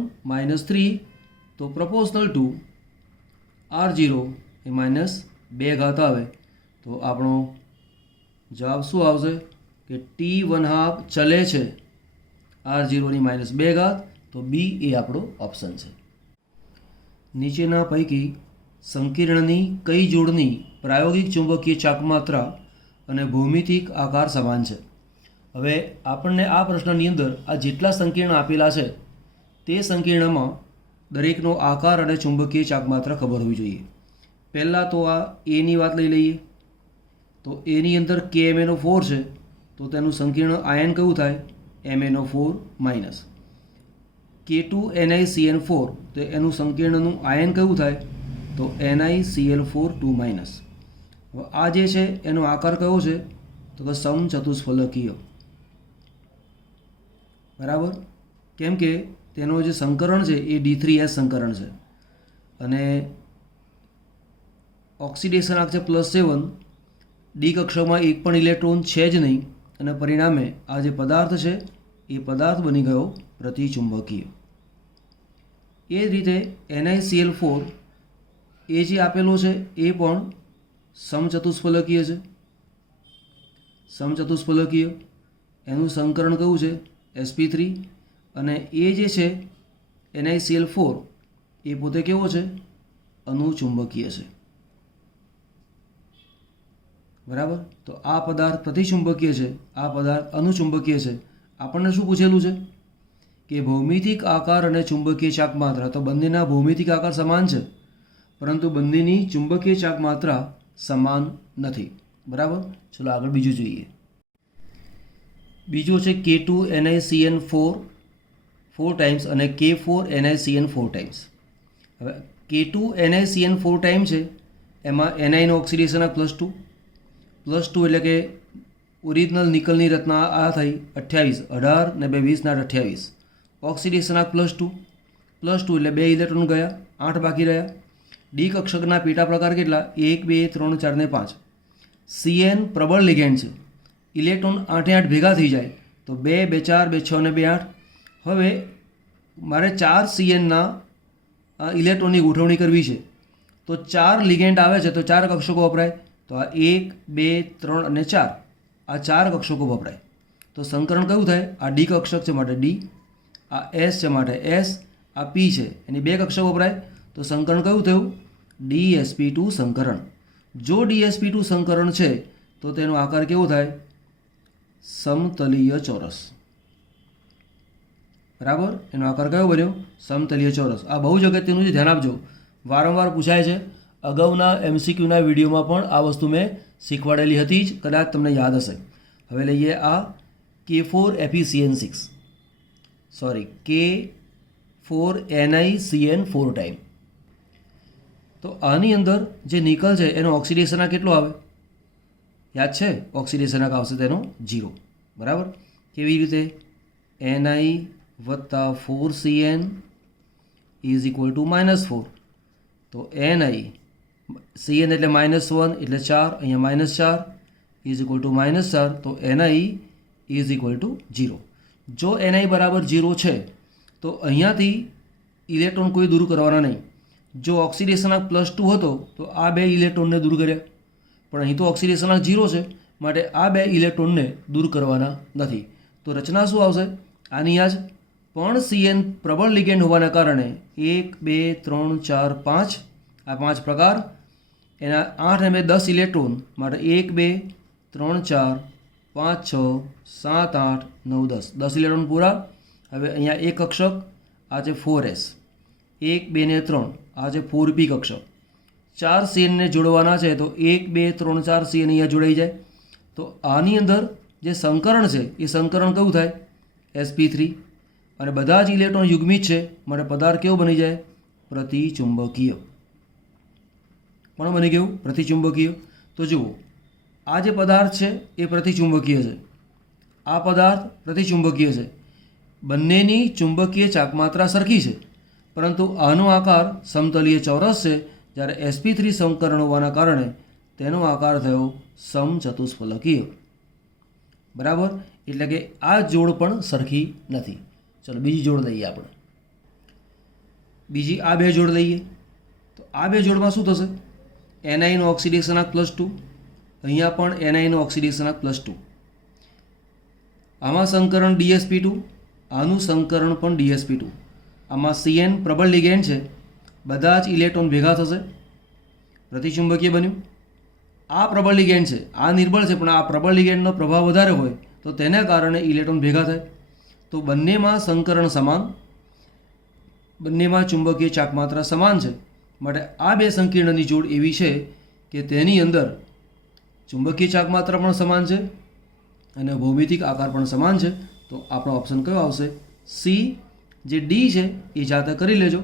- 3, તો પ્રપોર્શનલ ટુ R0 એ -2 આવે. તો આપણો જવાબ શું આવશે કે T1/2 ચલે છે R0 ની -2, તો બી એ આપણો ઓપ્શન છે. નીચેના પૈકી સંકીર્ણની કઈ જોડની પ્રાયોગિક ચુંબકીય ચાકમાત્રા અને ભૌમિતિક આકાર સમાન છે? હવે આપણને આ પ્રશ્નની અંદર આ જેટલા સંકીર્ણ આપેલા છે તે સંકીર્ણમાં દરેકનો આકાર અને ચુંબકીય ચાકમાત્રા ખબર હોવી જોઈએ. પહેલાં તો આ એની વાત લઈ લઈએ. તો એની અંદર KMnO4 છે, તો તેનું સંકીર્ણ આયન કયું થાય? MnO4-. K2NiCN4, તો એનું સંકીર્ણનું આયન કયું થાય? તો NiCl4-. હવે આ જે છે એનો આકાર કયો છે? તો કે સમચતુષ્ફલકીય. બરાબર? કેમ કે તેનો જે સંકરણ છે એ D3S સંકરણ છે અને ઓક્સિડેશન આંક છે +7. ડી કક્ષકમાં એક પણ ઇલેક્ટ્રોન છે જ નહીં અને પરિણામે આ જે પદાર્થ છે એ પદાર્થ બની ગયો પ્રતિચુંબકીય. એ જ રીતે NiCl4 એ જે આપેલો છે એ પણ સમચતુષ્ફલકીય છે. સમચતુષ્ફલકીય એનું સંકરણ કયું છે? sp3. અને એ જે છે NiCl4 એ પોતે કેવો છે? અનુચુંબકીય છે. બરાબર? તો આ પદાર્થ પ્રતિચુંબકીય છે, આ પદાર્થ અનુચુંબકીય છે. આપણને શું પૂછેલું છે કે ભૌમિતિક આકાર અને ચુંબકીય ચાકમાત્રા. તો બંનેના ભૌમિતિક આકાર સમાન છે, પરંતુ બંનેની ચુંબકીય ચાકમાત્રા સમાન નથી. બરાબર? ચલો આગળ બીજું જોઈએ. બીજો છે K2NiCN4 4 ટાઈમ્સ અને K4NiCN4 ટાઈમ્સ. હવે K2NiCN4 ટાઈમ છે એમાં Ni નો ઓક્સિડેશન આંક +2 એટલે કે ઓરિજિનલ નિકલની રચના આ થઈ 28, 18 ને 2 20 ના 28. ઓક્સિડેશન આંક +2 એટલે 2 ઇલેક્ટ્રોન ગયા, 8 બાકી રહ્યા. ડી કક્ષકના પેટા પ્રકાર કેટલા? 1 2 3 4 ને 5. CN પ્રબળ લિગેન્ડ છે, ઇલેક્ટ્રોન 8 8 ભેગા થઈ જાય તો 2 2 4 2 6 ને 2 8. હવે મારે 4 CNના ઇલેક્ટ્રોનની ગોઠવણી કરવી છે, તો 4 લિગેન્ડ આવે છે તો 4 કક્ષકો વપરાય. તો આ 1 2 3 અને 4 આ 4 કક્ષકો વપરાય. તો સંકરણ કયું થાય? આ ડી કક્ષક છે માટે ડી, આ એસ છે માટે એસ, આ પી છે એની 2 કક્ષકો વપરાય. તો સંકરણ કયું થયું? DsP2 સંકરણ. જો DsP2 સંકરણ છે તો તેનો આકાર કેવો થાય? સમતલીય ચોરસ. બરાબર, એનો આકાર કયો બન્યો? સમતલીય ચોરસ. આ બહુ જ અગત્યનું છે, ધ્યાન આપજો, વારંવાર પૂછાય છે. અગાઉના MCQના વિડીયોમાં પણ આ વસ્તુ મેં શીખવાડેલી હતી જ, કદાચ તમને યાદ હશે. હવે લઈએ આ K4FeCN6, સોરી K4NiCN4 ટાઈમ. તો આની અંદર જે નિકલ છે એનો ઓક્સિડેશન કેટલો આવે? યાદ છે? ઓક્સિડેશન આવશે તેનો 0. બરાબર, કેવી રીતે? Ni વત્તા 4Cn ઇઝ ઇક્વલ ટુ -4. તો Ni Cn એટલે -1 એટલે 4, અહીંયા -4 ઇઝ ઇક્વલ ટુ -4, તો Ni ઇઝ ઇક્વલ ટુ 0. જો Ni બરાબર 0 છે તો અહીંયાથી ઇલેક્ટ્રોન કોઈ દૂર કરવાના નહીં. જો ઓક્સિડેશનાંક +2 હતો તો આ બે ઇલેક્ટ્રોનને દૂર કર્યા, પણ અહીં તો ઓક્સિડેશનાંક 0 છે, માટે આ બે ઇલેક્ટ્રોનને દૂર કરવાના નથી. તો રચના શું આવશે આની? આજ પણ Cn પ્રબળ લિગેન્ડ હોવાના કારણે 1 2 3 4 5 આ 5 પ્રકાર, એના 8 અને 10 ઇલેક્ટ્રોન માટે 1 2 3 4 5 6 7 8 9 10 10 ઇલેક્ટ્રોન પૂરા. હવે અહીંયા એક કક્ષક, આ છે 4s, 1 2 ને 3 આ છે 4p કક્ષક. 4 Cnને જોડવાના છે તો 1 2 3 4 Cn અહીંયા જોડાઈ જાય. તો આની અંદર જે સંકરણ છે એ સંકરણ કયું થાય? sp3. અને બધા જ ઇલેક્ટ્રોન યુગ્મિત છે, માટે પદાર્થ કેવો બની જાય? પ્રતિચુંબકીય. પણ બની ગયું પ્રતિચુંબકીય. તો જુઓ, આ જે પદાર્થ છે એ પ્રતિચુંબકીય છે, આ પદાર્થ પ્રતિચુંબકીય છે. બંનેની ચુંબકીય ચાકમાત્રા સરખી છે, પરંતુ આનો આકાર સમતલીય ચોરસ છે, જ્યારે sp3 સંકરણ હોવાના કારણે તેનો આકાર થયો સમચતુષ્ફલકીય. બરાબર, એટલે કે આ જોડ પણ સરખી નથી. ચલો બીજી જોડ લઈએ આપણે. બીજી આ બે જોડ લઈએ. તો આ બે જોડમાં શું થશે? Ni નો ઓક્સિડેશનાંક +2, અહીંયા પણ Ni નો ઓક્સિડેશનાંક +2. આમાં સંકરણ DsP2, આનું સંકરણ પણ DsP2. આમાં Cn પ્રબળ લિગેન્ડ છે, બધા જ ઇલેક્ટ્રોન ભેગા થશે, પ્રતિચુંબકીય બન્યું. આ પ્રબળ લિગેન્ડ છે, આ નિર્બળ છે, પણ આ પ્રબળ લિગેન્ડનો પ્રભાવ વધારે હોય તો તેના કારણે ઇલેક્ટ્રોન ભેગા થાય. તો બંનેમાં સંકરણ સમાન, બંનેમાં ચુંબકીય ચાકમાત્રા સમાન છે, માટે આ બે સંકીર્ણની જોડ એવી છે કે તેની અંદર ચુંબકીય ચાકમાત્રા પણ સમાન છે અને ભૌમિતિક આકાર પણ સમાન છે. તો આપણો ઓપ્શન કયો આવશે? સી. જે ડી છે એ જાતે કરી લેજો,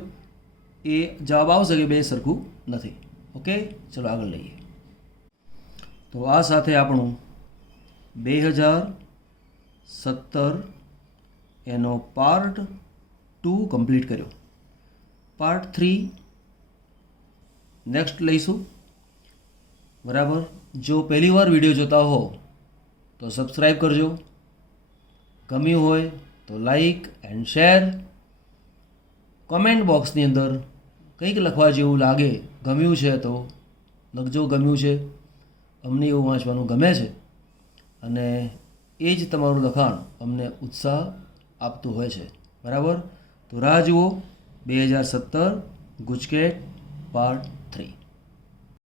એ જવાબ આવશે કે બે સરખું નથી. ઓકે, ચલો આગળ લઈએ. તો આ સાથે આપણું 2017 એનો પાર્ટ 2 કમ્પ્લીટ કર્યો. પાર્ટ 3 નેક્સ્ટ લઈશું. બરાબર, જો પહેલી વાર વિડીયો જોતા હો તો સબસ્ક્રાઈબ કરજો, ગમ્યું હોય તો લાઈક એન્ડ શેર. કોમેન્ટ બોક્સની અંદર કંઈક લખવા જેવું લાગે, ગમ્યું છે તો લખજો ગમ્યું છે, અમને એવું વાંચવાનું ગમે છે, અને એ જ તમારું લખાણ અમને ઉત્સાહ આપતું હોય છે. બરાબર, તો રાહ જુઓ 2017 ગુજકેટ પાર્ટ 3.